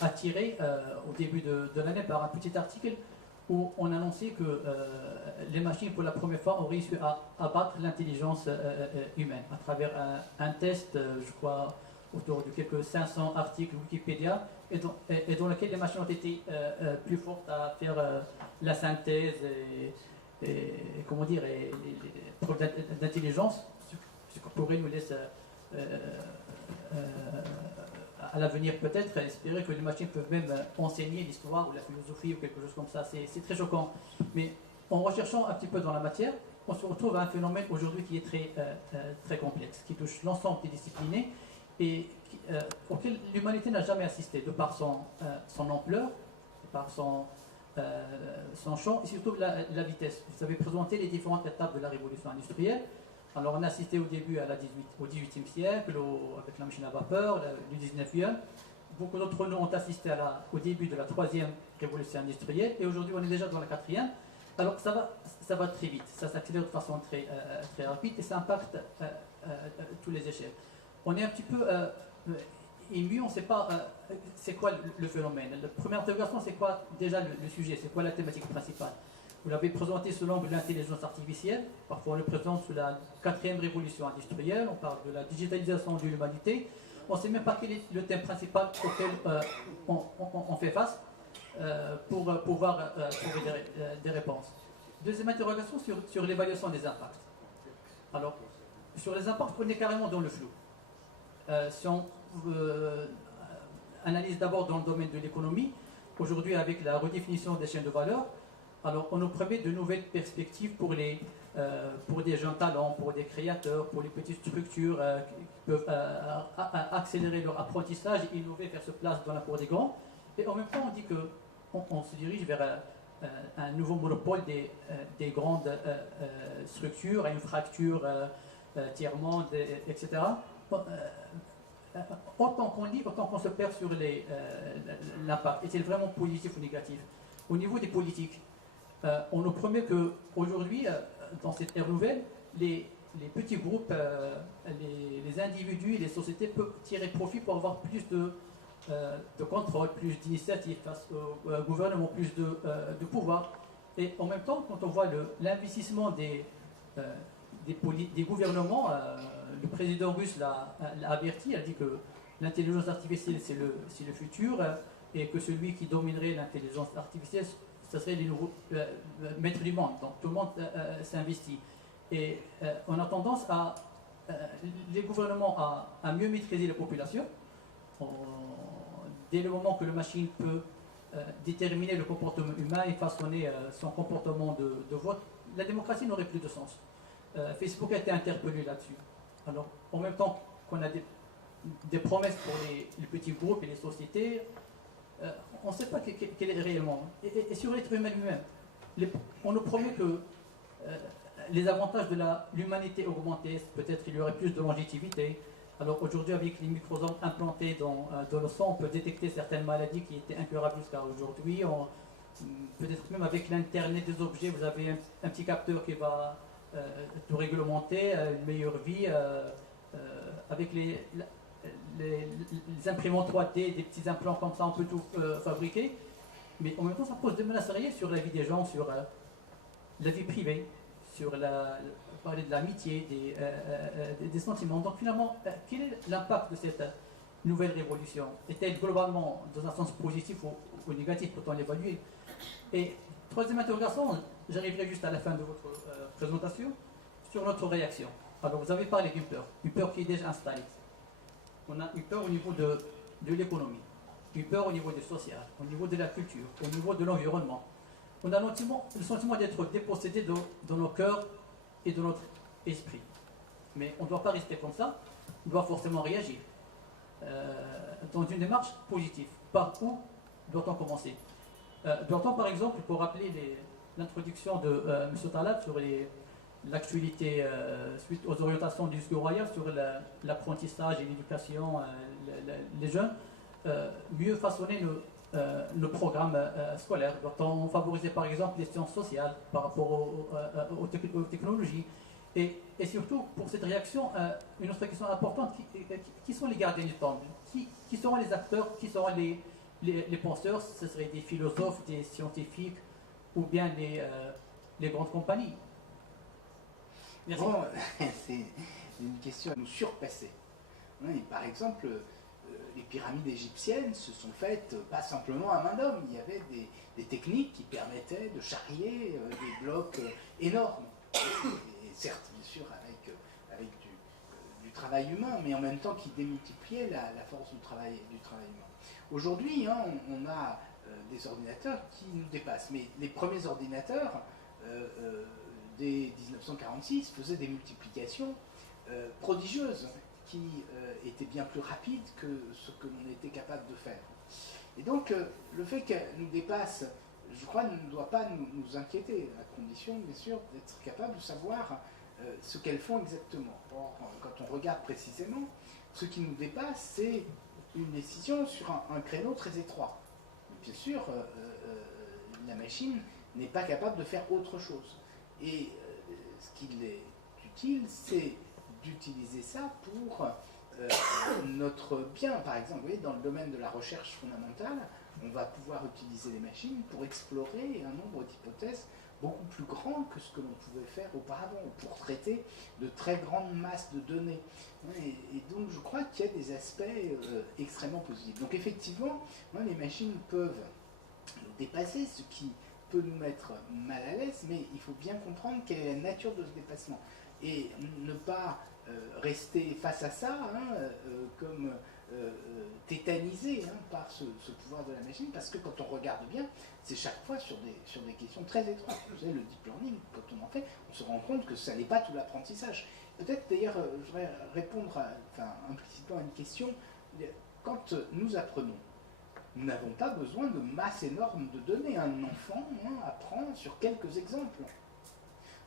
attiré au début de l'année par un petit article où on annonçait que les machines, pour la première fois, ont réussi à abattre l'intelligence humaine à travers un test, je crois, autour de quelques 500 articles Wikipédia, et dans lequel les machines ont été plus fortes à faire la synthèse et comment dire, et les preuves d'intelligence, ce qui pourrait nous laisser à l'avenir peut-être espérer que les machines peuvent même enseigner l'histoire ou la philosophie ou quelque chose comme ça. C'est très choquant. Mais en recherchant un petit peu dans la matière, on se retrouve à un phénomène aujourd'hui qui est très complexe, qui touche l'ensemble des disciplines et auquel l'humanité n'a jamais assisté, de par son ampleur, de par son champ et surtout la vitesse. Vous avez présenté les différentes étapes de la révolution industrielle. Alors on a assisté au début au XVIIIe siècle, avec la machine à vapeur, du XIXe. Beaucoup d'entre nous ont assisté au début de la troisième révolution industrielle et aujourd'hui on est déjà dans la quatrième. Alors ça va très vite, ça s'accélère de façon très rapide et ça impacte tous les échelles. On est un petit peu ému, on ne sait pas c'est quoi le phénomène. La première interrogation, c'est quoi déjà le sujet, c'est quoi la thématique principale? Vous l'avez présenté sous l'angle de l'intelligence artificielle, parfois on le présente sous la quatrième révolution industrielle, on parle de la digitalisation de l'humanité, on ne sait même pas quel est le thème principal auquel on fait face pour pouvoir trouver des réponses. Deuxième interrogation sur l'évaluation des impacts. Alors, sur les impacts, on est carrément dans le flou. Si on analyse d'abord dans le domaine de l'économie, aujourd'hui avec la redéfinition des chaînes de valeur, alors on nous promet de nouvelles perspectives pour des jeunes talents, pour des créateurs, pour les petites structures qui peuvent accélérer leur apprentissage et innover, faire se place dans la cour des grands. Et en même temps, on dit qu'on se dirige vers un nouveau monopole des grandes structures, à une fracture tiers-monde, etc. Autant qu'on lit, autant qu'on se perd sur l'impact. Est-il vraiment positif ou négatif? Au niveau des politiques, on nous promet qu'aujourd'hui, dans cette ère nouvelle, les petits groupes, les individus et les sociétés peuvent tirer profit pour avoir plus de contrôle, plus d'initiative face au gouvernement, plus de pouvoir. Et en même temps, quand on voit l'investissement des gouvernements, le président russe l'a averti, a dit que l'intelligence artificielle c'est le futur et que celui qui dominerait l'intelligence artificielle, ce serait les nouveaux maîtres du monde. Donc tout le monde s'investit. Et on a tendance les gouvernements à mieux maîtriser la population. Dès le moment que la machine peut déterminer le comportement humain et façonner son comportement de vote, la démocratie n'aurait plus de sens. Facebook a été interpellé là-dessus. Alors, en même temps qu'on a des promesses pour les petits groupes et les sociétés, on ne sait pas quel est réellement. Et sur l'être humain lui-même, on nous promet que les avantages de l'humanité augmentaient, peut-être il y aurait plus de longévité. Alors aujourd'hui, avec les microsomes implantés dans le sang, on peut détecter certaines maladies qui étaient incurables jusqu'à aujourd'hui. Peut-être même avec l'Internet des objets, vous avez un petit capteur qui va tout réglementer, une meilleure vie, avec les imprimantes 3D, des petits implants comme ça, on peut tout fabriquer. Mais en même temps, ça pose des menaces réelles sur la vie des gens, sur la vie privée, sur parler de l'amitié, des sentiments. Donc finalement, quel est l'impact de cette nouvelle révolution? Est-elle globalement dans un sens positif ou négatif? Peut-on l'évaluer? Et troisième interrogation, j'arriverai juste à la fin de votre présentation, sur notre réaction. Alors vous avez parlé d'une peur, une peur qui est déjà installée. On a une peur au niveau de l'économie, une peur au niveau du social, au niveau de la culture, au niveau de l'environnement. On a le sentiment d'être dépossédé dans nos cœurs et de notre esprit. Mais on ne doit pas rester comme ça, on doit forcément réagir dans une démarche positive. Par où doit-on commencer? Doit-on par exemple, pour rappeler l'introduction de M. Talab sur l'actualité suite aux orientations du discours royal sur l'apprentissage et l'éducation, les jeunes, mieux façonner nos programmes scolaires? Doit-on favoriser par exemple les sciences sociales par rapport aux technologies? Et surtout, pour cette réaction, une autre question importante, qui sont les gardiens du temps? Qui seront les acteurs? Qui seront les penseurs? Ce seraient des philosophes, des scientifiques, ou bien les grandes compagnies? Merci. Bon, c'est une question à nous surpasser. Oui, par exemple, les pyramides égyptiennes se sont faites pas simplement à main d'homme. Il y avait des techniques qui permettaient de charrier des blocs énormes. Et certes, bien sûr, avec du travail humain, mais en même temps qui démultipliait la force du travail humain. Aujourd'hui, hein, on a des ordinateurs qui nous dépassent. Mais les premiers ordinateurs, dès 1946, faisaient des multiplications prodigieuses qui étaient bien plus rapides que ce que l'on était capable de faire. Et donc, le fait qu'elles nous dépassent, je crois, ne doit pas nous inquiéter, à condition, bien sûr, d'être capable de savoir ce qu'elles font exactement. Or, quand on regarde précisément, ce qui nous dépasse, c'est une décision sur un créneau très étroit. Bien sûr, la machine n'est pas capable de faire autre chose. Et ce qu'il est utile, c'est d'utiliser ça pour notre bien. Par exemple, vous voyez, dans le domaine de la recherche fondamentale, on va pouvoir utiliser les machines pour explorer un nombre d'hypothèses beaucoup plus grand que ce que l'on pouvait faire auparavant, pour traiter de très grandes masses de données. Et donc je crois qu'il y a des aspects extrêmement positifs. Donc effectivement, les machines peuvent nous dépasser, ce qui peut nous mettre mal à l'aise, mais il faut bien comprendre quelle est la nature de ce dépassement. Et ne pas rester face à ça comme tétanisé par ce pouvoir de la machine, parce que quand on regarde bien, c'est chaque fois sur des questions très étroites. Vous savez, le deep learning, quand on en fait, on se rend compte que ça n'est pas tout l'apprentissage. Peut-être d'ailleurs, je voudrais répondre implicitement à une question. Quand nous apprenons, nous n'avons pas besoin de masse énorme de données. Un enfant apprend sur quelques exemples.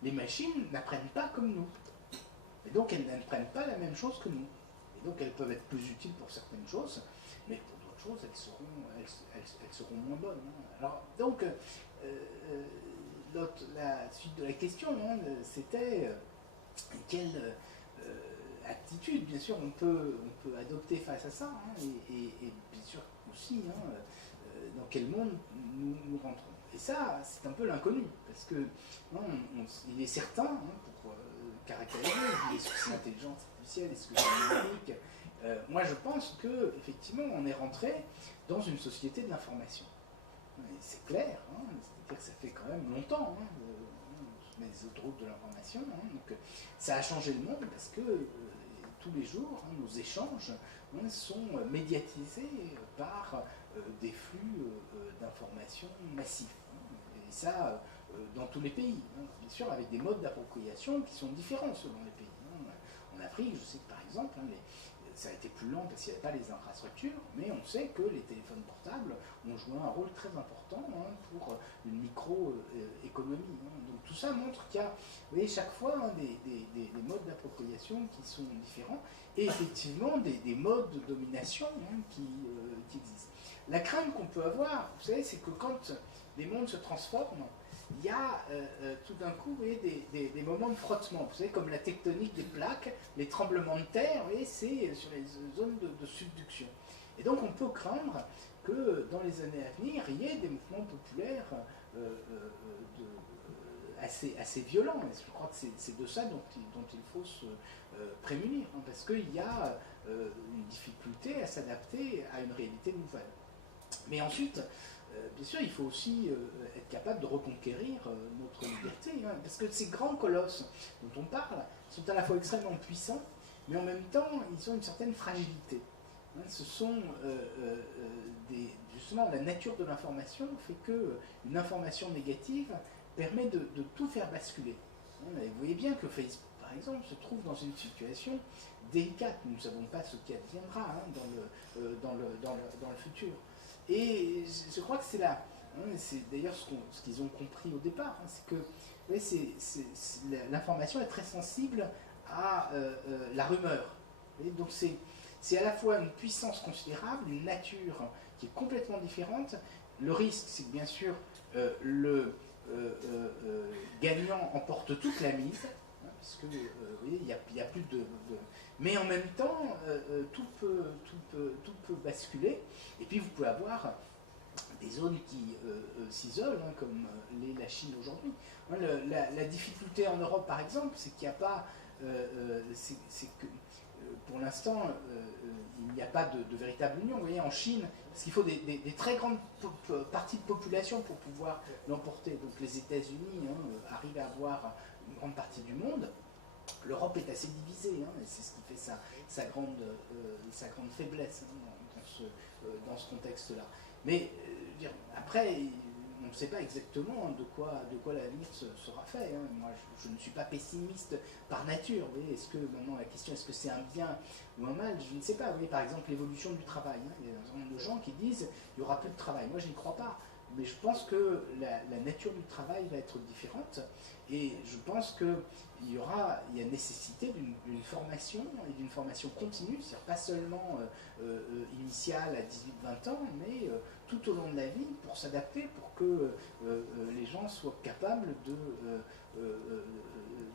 Les machines n'apprennent pas comme nous. Et donc elles n'apprennent pas la même chose que nous. Et donc elles peuvent être plus utiles pour certaines choses, mais pour d'autres choses, elles seront moins bonnes. Alors, donc, la suite de la question, c'était quelle attitude, bien sûr, on peut adopter face à ça, et bien sûr aussi, dans quel monde nous rentrons. Et ça, c'est un peu l'inconnu, parce que il est certain, pour caractériser, est-ce que c'est l'intelligence artificielle, est-ce que c'est numérique, moi je pense qu'effectivement on est rentré dans une société de l'information. C'est clair, c'est-à-dire que ça fait quand même longtemps, les autoroutes de l'information, donc ça a changé le monde parce que tous les jours, nos échanges sont médiatisés par des flux d'informations massifs. Et ça, dans tous les pays, bien sûr, avec des modes d'appropriation qui sont différents selon les pays. En Afrique, je sais que par exemple, ça a été plus lent parce qu'il n'y avait pas les infrastructures, mais on sait que les téléphones portables ont joué un rôle très important pour une micro-économie. Donc tout ça montre qu'il y a, vous voyez, chaque fois des modes d'appropriation qui sont différents, et effectivement des modes de domination qui existent. La crainte qu'on peut avoir, vous savez, c'est que quand les mondes se transforment, il y a tout d'un coup, vous voyez, des moments de frottement. Vous savez, comme la tectonique des plaques, les tremblements de terre, vous voyez, c'est sur les zones de subduction. Et donc on peut craindre que dans les années à venir, il y ait des mouvements populaires assez violents. Et je crois que c'est de ça dont il faut se prémunir, parce qu'il y a une difficulté à s'adapter à une réalité nouvelle. Mais ensuite, bien sûr, il faut aussi être capable de reconquérir notre liberté, parce que ces grands colosses dont on parle sont à la fois extrêmement puissants, mais en même temps, ils ont une certaine fragilité. Ce sont justement, la nature de l'information fait qu'une information négative permet de tout faire basculer. Et vous voyez bien que Facebook, par exemple, se trouve dans une situation délicate. Nous ne savons pas ce qui adviendra dans le futur. Et je crois que c'est là, c'est d'ailleurs ce qu'ils ont compris au départ, c'est que l'information est très sensible à la rumeur. Et donc c'est à la fois une puissance considérable, une nature qui est complètement différente. Le risque, c'est que bien sûr le gagnant emporte toute la mise, parce que vous voyez, il n'y a plus de... Mais en même temps, tout peut basculer. Et puis vous pouvez avoir des zones qui s'isolent, hein, comme l'est la Chine aujourd'hui. Hein, la difficulté en Europe, par exemple, c'est qu'il n'y a pas, c'est que pour l'instant, il n'y a pas de véritable union. Vous voyez, en Chine, parce qu'il faut des très grandes parties de population pour pouvoir l'emporter. Donc les États-Unis arrivent à avoir une grande partie du monde. L'Europe est assez divisée, hein, et c'est ce qui fait sa grande faiblesse, hein, dans ce contexte-là. Mais après, on ne sait pas exactement de quoi l'avenir sera fait. Hein. Moi, je ne suis pas pessimiste par nature. Vous voyez, est-ce que maintenant la question, est-ce que c'est un bien ou un mal? Je ne sais pas. Vous voyez, par exemple, l'évolution du travail. Hein. Il y a un certain nombre de gens qui disent il n'y aura plus de travail. Moi, je n'y crois pas. Mais je pense que la nature du travail va être différente. Et je pense qu'il y a nécessité d'une formation et d'une formation continue, c'est-à-dire pas seulement initiale à 18-20 ans, mais tout au long de la vie pour s'adapter, pour que les gens soient capables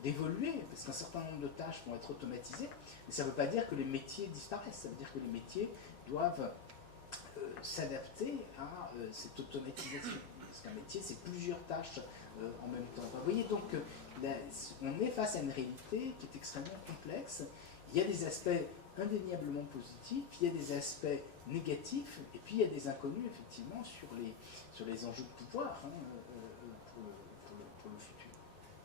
d'évoluer, parce qu'un certain nombre de tâches vont être automatisées, mais ça ne veut pas dire que les métiers disparaissent, ça veut dire que les métiers doivent s'adapter à cette automatisation. Parce qu'un métier, c'est plusieurs tâches en même temps. Vous voyez, donc, on est face à une réalité qui est extrêmement complexe. Il y a des aspects indéniablement positifs, il y a des aspects négatifs, et puis il y a des inconnus, effectivement, sur les enjeux de pouvoir, hein, pour le futur.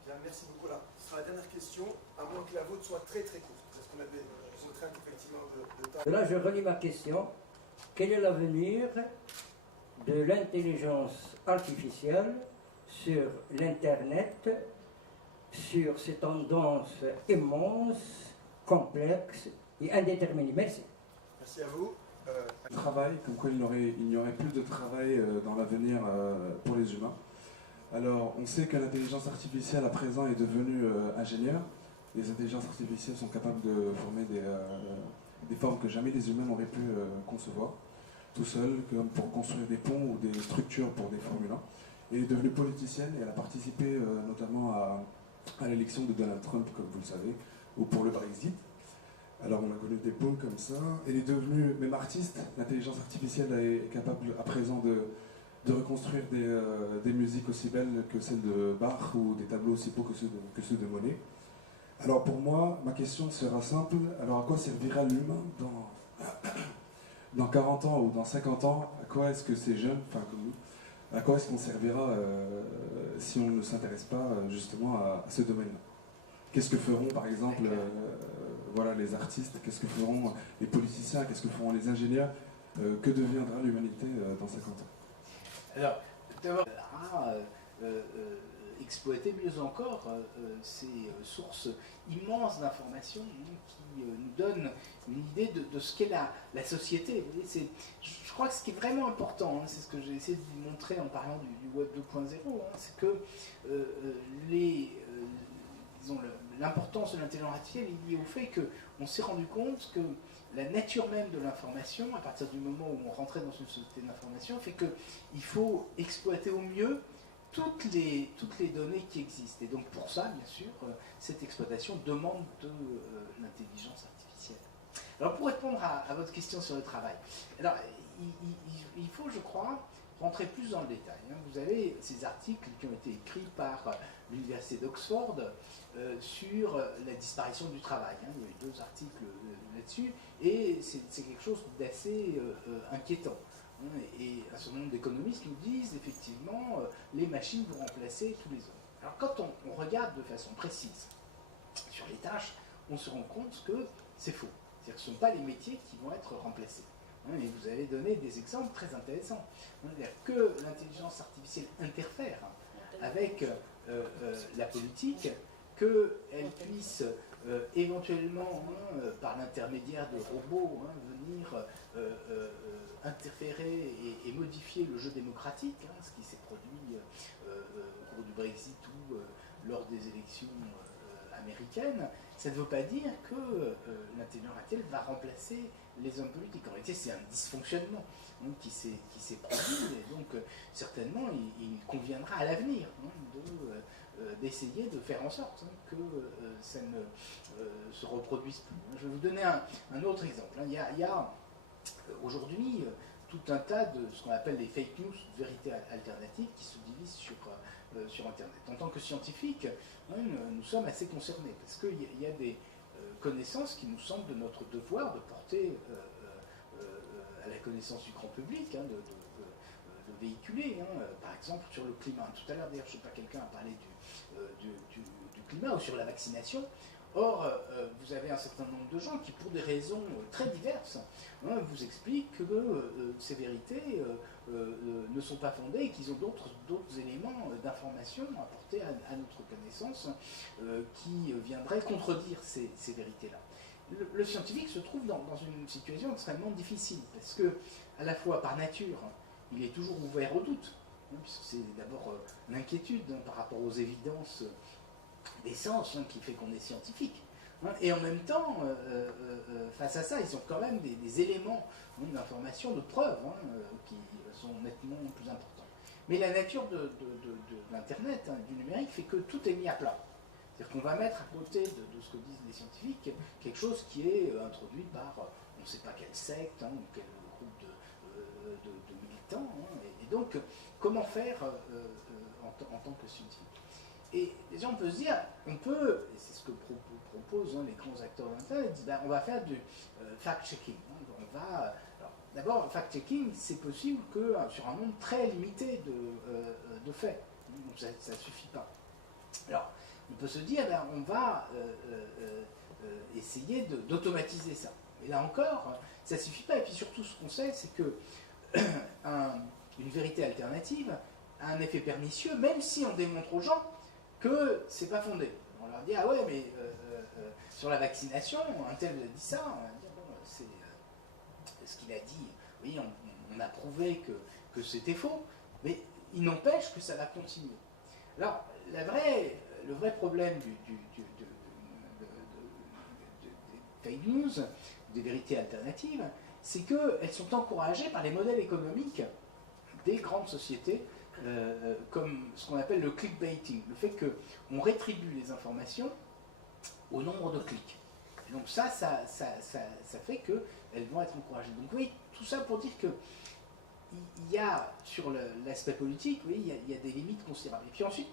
Bien, merci beaucoup. Là, ce sera la dernière question, à moins que la vôtre soit très très courte, parce qu'on a des contraintes effectivement de temps. Là, je relis ma question. Quel est l'avenir de l'intelligence artificielle sur l'Internet, sur ces tendances immenses, complexes et indéterminées? Merci. Merci à vous. Travail, comme quoi il n'y aurait plus de travail dans l'avenir pour les humains. Alors, on sait que l'intelligence artificielle à présent est devenue ingénieure. Les intelligences artificielles sont capables de former des formes que jamais les humains n'auraient pu concevoir, tout seul, comme pour construire des ponts ou des structures pour des Formule 1. Elle est devenue politicienne et elle a participé notamment à l'élection de Donald Trump, comme vous le savez, ou pour le Brexit. Alors on a connu des ponts comme ça. Elle est devenue même artiste. L'intelligence artificielle est capable à présent de reconstruire des musiques aussi belles que celles de Bach ou des tableaux aussi beaux que ceux de Monet. Alors pour moi, ma question sera simple. Alors à quoi servira l'humain dans 40 ans ou dans 50 ans? À quoi est-ce que ces jeunes, enfin comme nous, à quoi est-ce qu'on servira si on ne s'intéresse pas justement à ce domaine-là? Qu'est-ce que feront par exemple les artistes? Qu'est-ce que feront les politiciens? Qu'est-ce que feront les ingénieurs? Que deviendra l'humanité dans 50 ans? Alors, d'abord, exploiter mieux encore ces sources immenses d'informations qui nous donnent une idée de ce qu'est la société. Vous voyez, je crois que ce qui est vraiment important, hein, c'est ce que j'ai essayé de vous montrer en parlant du Web 2.0, hein, c'est que l'importance de l'intelligence artificielle est liée au fait qu'on s'est rendu compte que la nature même de l'information, à partir du moment où on rentrait dans une société d'information, fait qu'il faut exploiter au mieux toutes les données qui existent. Et donc pour ça, bien sûr, cette exploitation demande de l'intelligence artificielle. Alors pour répondre à votre question sur le travail, alors, il faut, je crois, rentrer plus dans le détail. Hein. Vous avez ces articles qui ont été écrits par l'Université d'Oxford sur la disparition du travail. Hein. Il y a eu 2 articles là-dessus, et c'est quelque chose d'assez inquiétant. Et un certain nombre d'économistes nous disent effectivement les machines vont remplacer tous les hommes. Alors quand on regarde de façon précise sur les tâches, on se rend compte que c'est faux. C'est-à-dire que ce ne sont pas les métiers qui vont être remplacés. Et vous avez donné des exemples très intéressants. C'est-à-dire que l'intelligence artificielle interfère avec la politique, qu'elle puisse éventuellement, par l'intermédiaire de robots, venir interférer et modifier le jeu démocratique, ce qui s'est produit au cours du Brexit ou lors des élections américaines. Ça ne veut pas dire que l'intelligence artificielle va remplacer les hommes politiques. En réalité, c'est un dysfonctionnement qui s'est produit, et donc certainement il conviendra à l'avenir d'essayer de faire en sorte que ça ne se reproduise plus. Je vais vous donner un autre exemple. Il y a aujourd'hui tout un tas de ce qu'on appelle les fake news, vérités alternatives, qui se divisent sur Internet. En tant que scientifiques, nous sommes assez concernés, parce qu'il y a des connaissances qui nous semblent de notre devoir de porter à la connaissance du grand public, de véhiculer, par exemple sur le climat. Tout à l'heure, d'ailleurs, je ne sais pas, quelqu'un a parlé du climat ou sur la vaccination. Or, vous avez un certain nombre de gens qui, pour des raisons très diverses, vous expliquent que ces vérités ne sont pas fondées et qu'ils ont d'autres éléments d'information à apporter à notre connaissance qui viendraient contredire ces vérités-là. Le scientifique se trouve dans une situation extrêmement difficile, parce que, à la fois par nature, il est toujours ouvert au doute, puisque c'est d'abord l'inquiétude par rapport aux évidences des sens qui fait qu'on est scientifique. Et en même temps, face à ça, ils ont quand même des éléments d'information, de preuves, qui sont nettement plus importants. Mais la nature de l'Internet, du numérique, fait que tout est mis à plat. C'est-à-dire qu'on va mettre à côté de ce que disent les scientifiques quelque chose qui est introduit par on ne sait pas quelle secte ou quel groupe de militants. Et donc, comment faire en tant que scientifique? Et déjà, on peut se dire, et c'est ce que proposent les grands acteurs de l'Internet, ils disent, on va faire du fact-checking. D'abord, fact-checking, c'est possible que sur un nombre très limité de faits. Donc, ça ne suffit pas. Alors, on peut se dire, on va essayer d'automatiser ça. Mais là encore, ça ne suffit pas. Et puis surtout, ce qu'on sait, c'est que une vérité alternative a un effet pernicieux, même si on démontre aux gens que c'est pas fondé. On leur dit, ah ouais, mais sur la vaccination, un tel a dit ça, on va dire, bon, c'est ce qu'il a dit, oui, on a prouvé que c'était faux, mais il n'empêche que ça va continuer. Alors, le vrai problème des fake news, des vérités alternatives, c'est qu'elles sont encouragées par les modèles économiques des grandes sociétés, comme ce qu'on appelle le clickbaiting, le fait qu'on rétribue les informations au nombre de clics. Et donc ça fait qu'elles vont être encouragées. Donc oui, tout ça pour dire que il y a, sur l'aspect politique, oui, il y a des limites considérables. Et puis ensuite,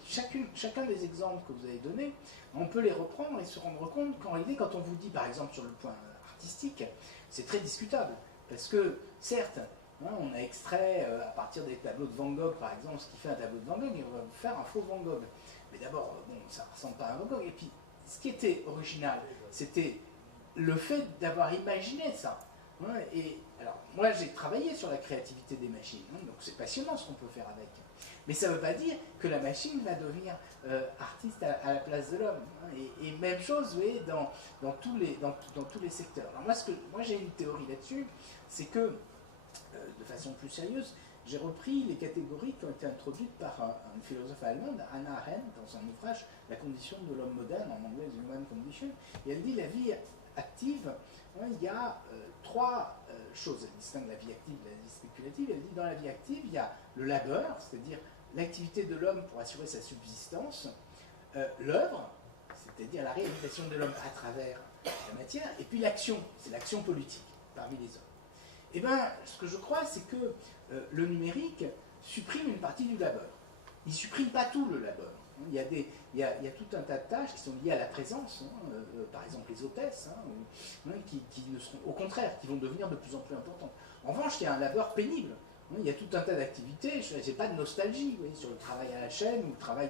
chacun des exemples que vous avez donnés, on peut les reprendre et se rendre compte qu'en réalité, quand on vous dit, par exemple, sur le point artistique, c'est très discutable. Parce que, certes, on a extrait à partir des tableaux de Van Gogh, par exemple, ce qui fait un tableau de Van Gogh, et on va vous faire un faux Van Gogh. Mais d'abord, ça ne ressemble pas à un Van Gogh. Et puis, ce qui était original, c'était le fait d'avoir imaginé ça. Et alors, moi, j'ai travaillé sur la créativité des machines, donc c'est passionnant ce qu'on peut faire avec. Mais ça ne veut pas dire que la machine va devenir artiste à la place de l'homme. Et même chose, vous voyez, dans tous les secteurs. Alors moi j'ai une théorie là-dessus, c'est que, de façon plus sérieuse, j'ai repris les catégories qui ont été introduites par une philosophe allemande, Hannah Arendt, dans un ouvrage « La condition de l'homme moderne », en anglais « The Human Condition », et elle dit la vie active, il y a trois choses. Elle distingue la vie active de la vie spéculative. Elle dit dans la vie active, il y a le labeur, c'est-à-dire l'activité de l'homme pour assurer sa subsistance, l'œuvre, c'est-à-dire la réalisation de l'homme à travers la matière, et puis l'action, c'est l'action politique parmi les hommes. Eh bien, ce que je crois, c'est que le numérique supprime une partie du labeur. Il ne supprime pas tout le labeur. Il y a tout un tas de tâches qui sont liées à la présence, par exemple les hôtesses, qui ne seront, au contraire, qui vont devenir de plus en plus importantes. En revanche, il y a un labeur pénible. Il y a tout un tas d'activités, je n'ai pas de nostalgie sur le travail à la chaîne ou le travail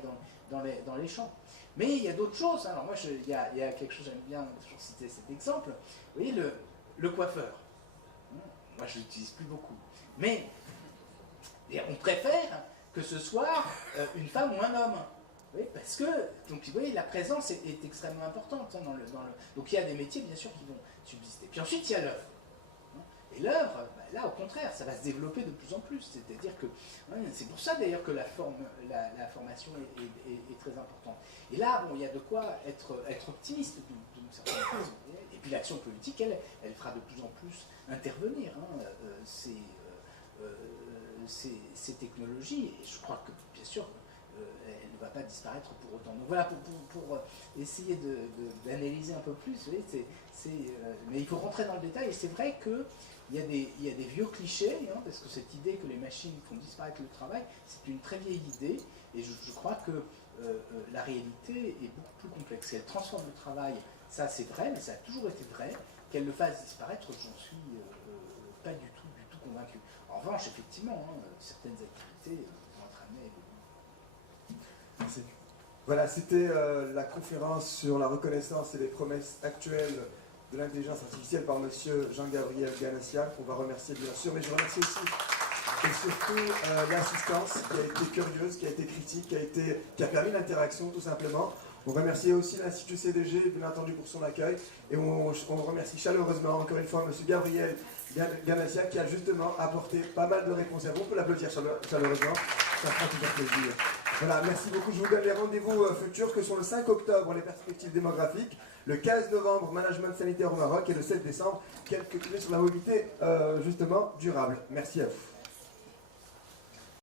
dans les champs. Mais il y a d'autres choses. Alors moi, il y a quelque chose, j'aime bien toujours citer cet exemple. Vous voyez, le coiffeur. Moi, je ne l'utilise plus beaucoup. Mais on préfère que ce soit une femme ou un homme. Oui, parce que, donc, vous voyez, la présence est extrêmement importante. Donc il y a des métiers, bien sûr, qui vont subsister. Puis ensuite, il y a l'œuvre. Et l'œuvre, là, au contraire, ça va se développer de plus en plus. C'est-à-dire que, c'est pour ça d'ailleurs que la formation est très importante. Et là, il y a de quoi être optimiste d'une certaine façon. Et puis l'action politique, elle fera de plus en plus intervenir ces technologies. Et je crois que, bien sûr, elle ne va pas disparaître pour autant. Donc voilà, pour essayer d'analyser un peu plus, vous voyez, mais il faut rentrer dans le détail, et c'est vrai qu'il y a des vieux clichés, hein, parce que cette idée que les machines font disparaître le travail, c'est une très vieille idée, et je crois que la réalité est beaucoup plus complexe. Qu'elle transforme le travail, ça c'est vrai, mais ça a toujours été vrai. Qu'elle le fasse disparaître, j'en suis pas du tout convaincu. En revanche, effectivement, hein, certaines activités vont être amenées à évoluer. Merci. Voilà, c'était la conférence sur la reconnaissance et les promesses actuelles de l'intelligence artificielle par monsieur Jean-Gabriel Ganassia, qu'on va remercier bien sûr, mais je remercie aussi et surtout l'assistance qui a été curieuse, qui a été critique, qui a permis l'interaction tout simplement. On remercie aussi l'Institut CDG, bien entendu, pour son accueil. Et on remercie chaleureusement, encore une fois, M. Gabriel Ganassia, qui a justement apporté pas mal de réponses. On peut l'applaudir chaleureusement. Ça fera tout à plaisir. Voilà, merci beaucoup. Je vous donne les rendez-vous futurs que sont le 5 octobre, les perspectives démographiques, le 15 novembre, management sanitaire au Maroc, et le 7 décembre, quelques clés sur la mobilité, justement, durable. Merci à vous.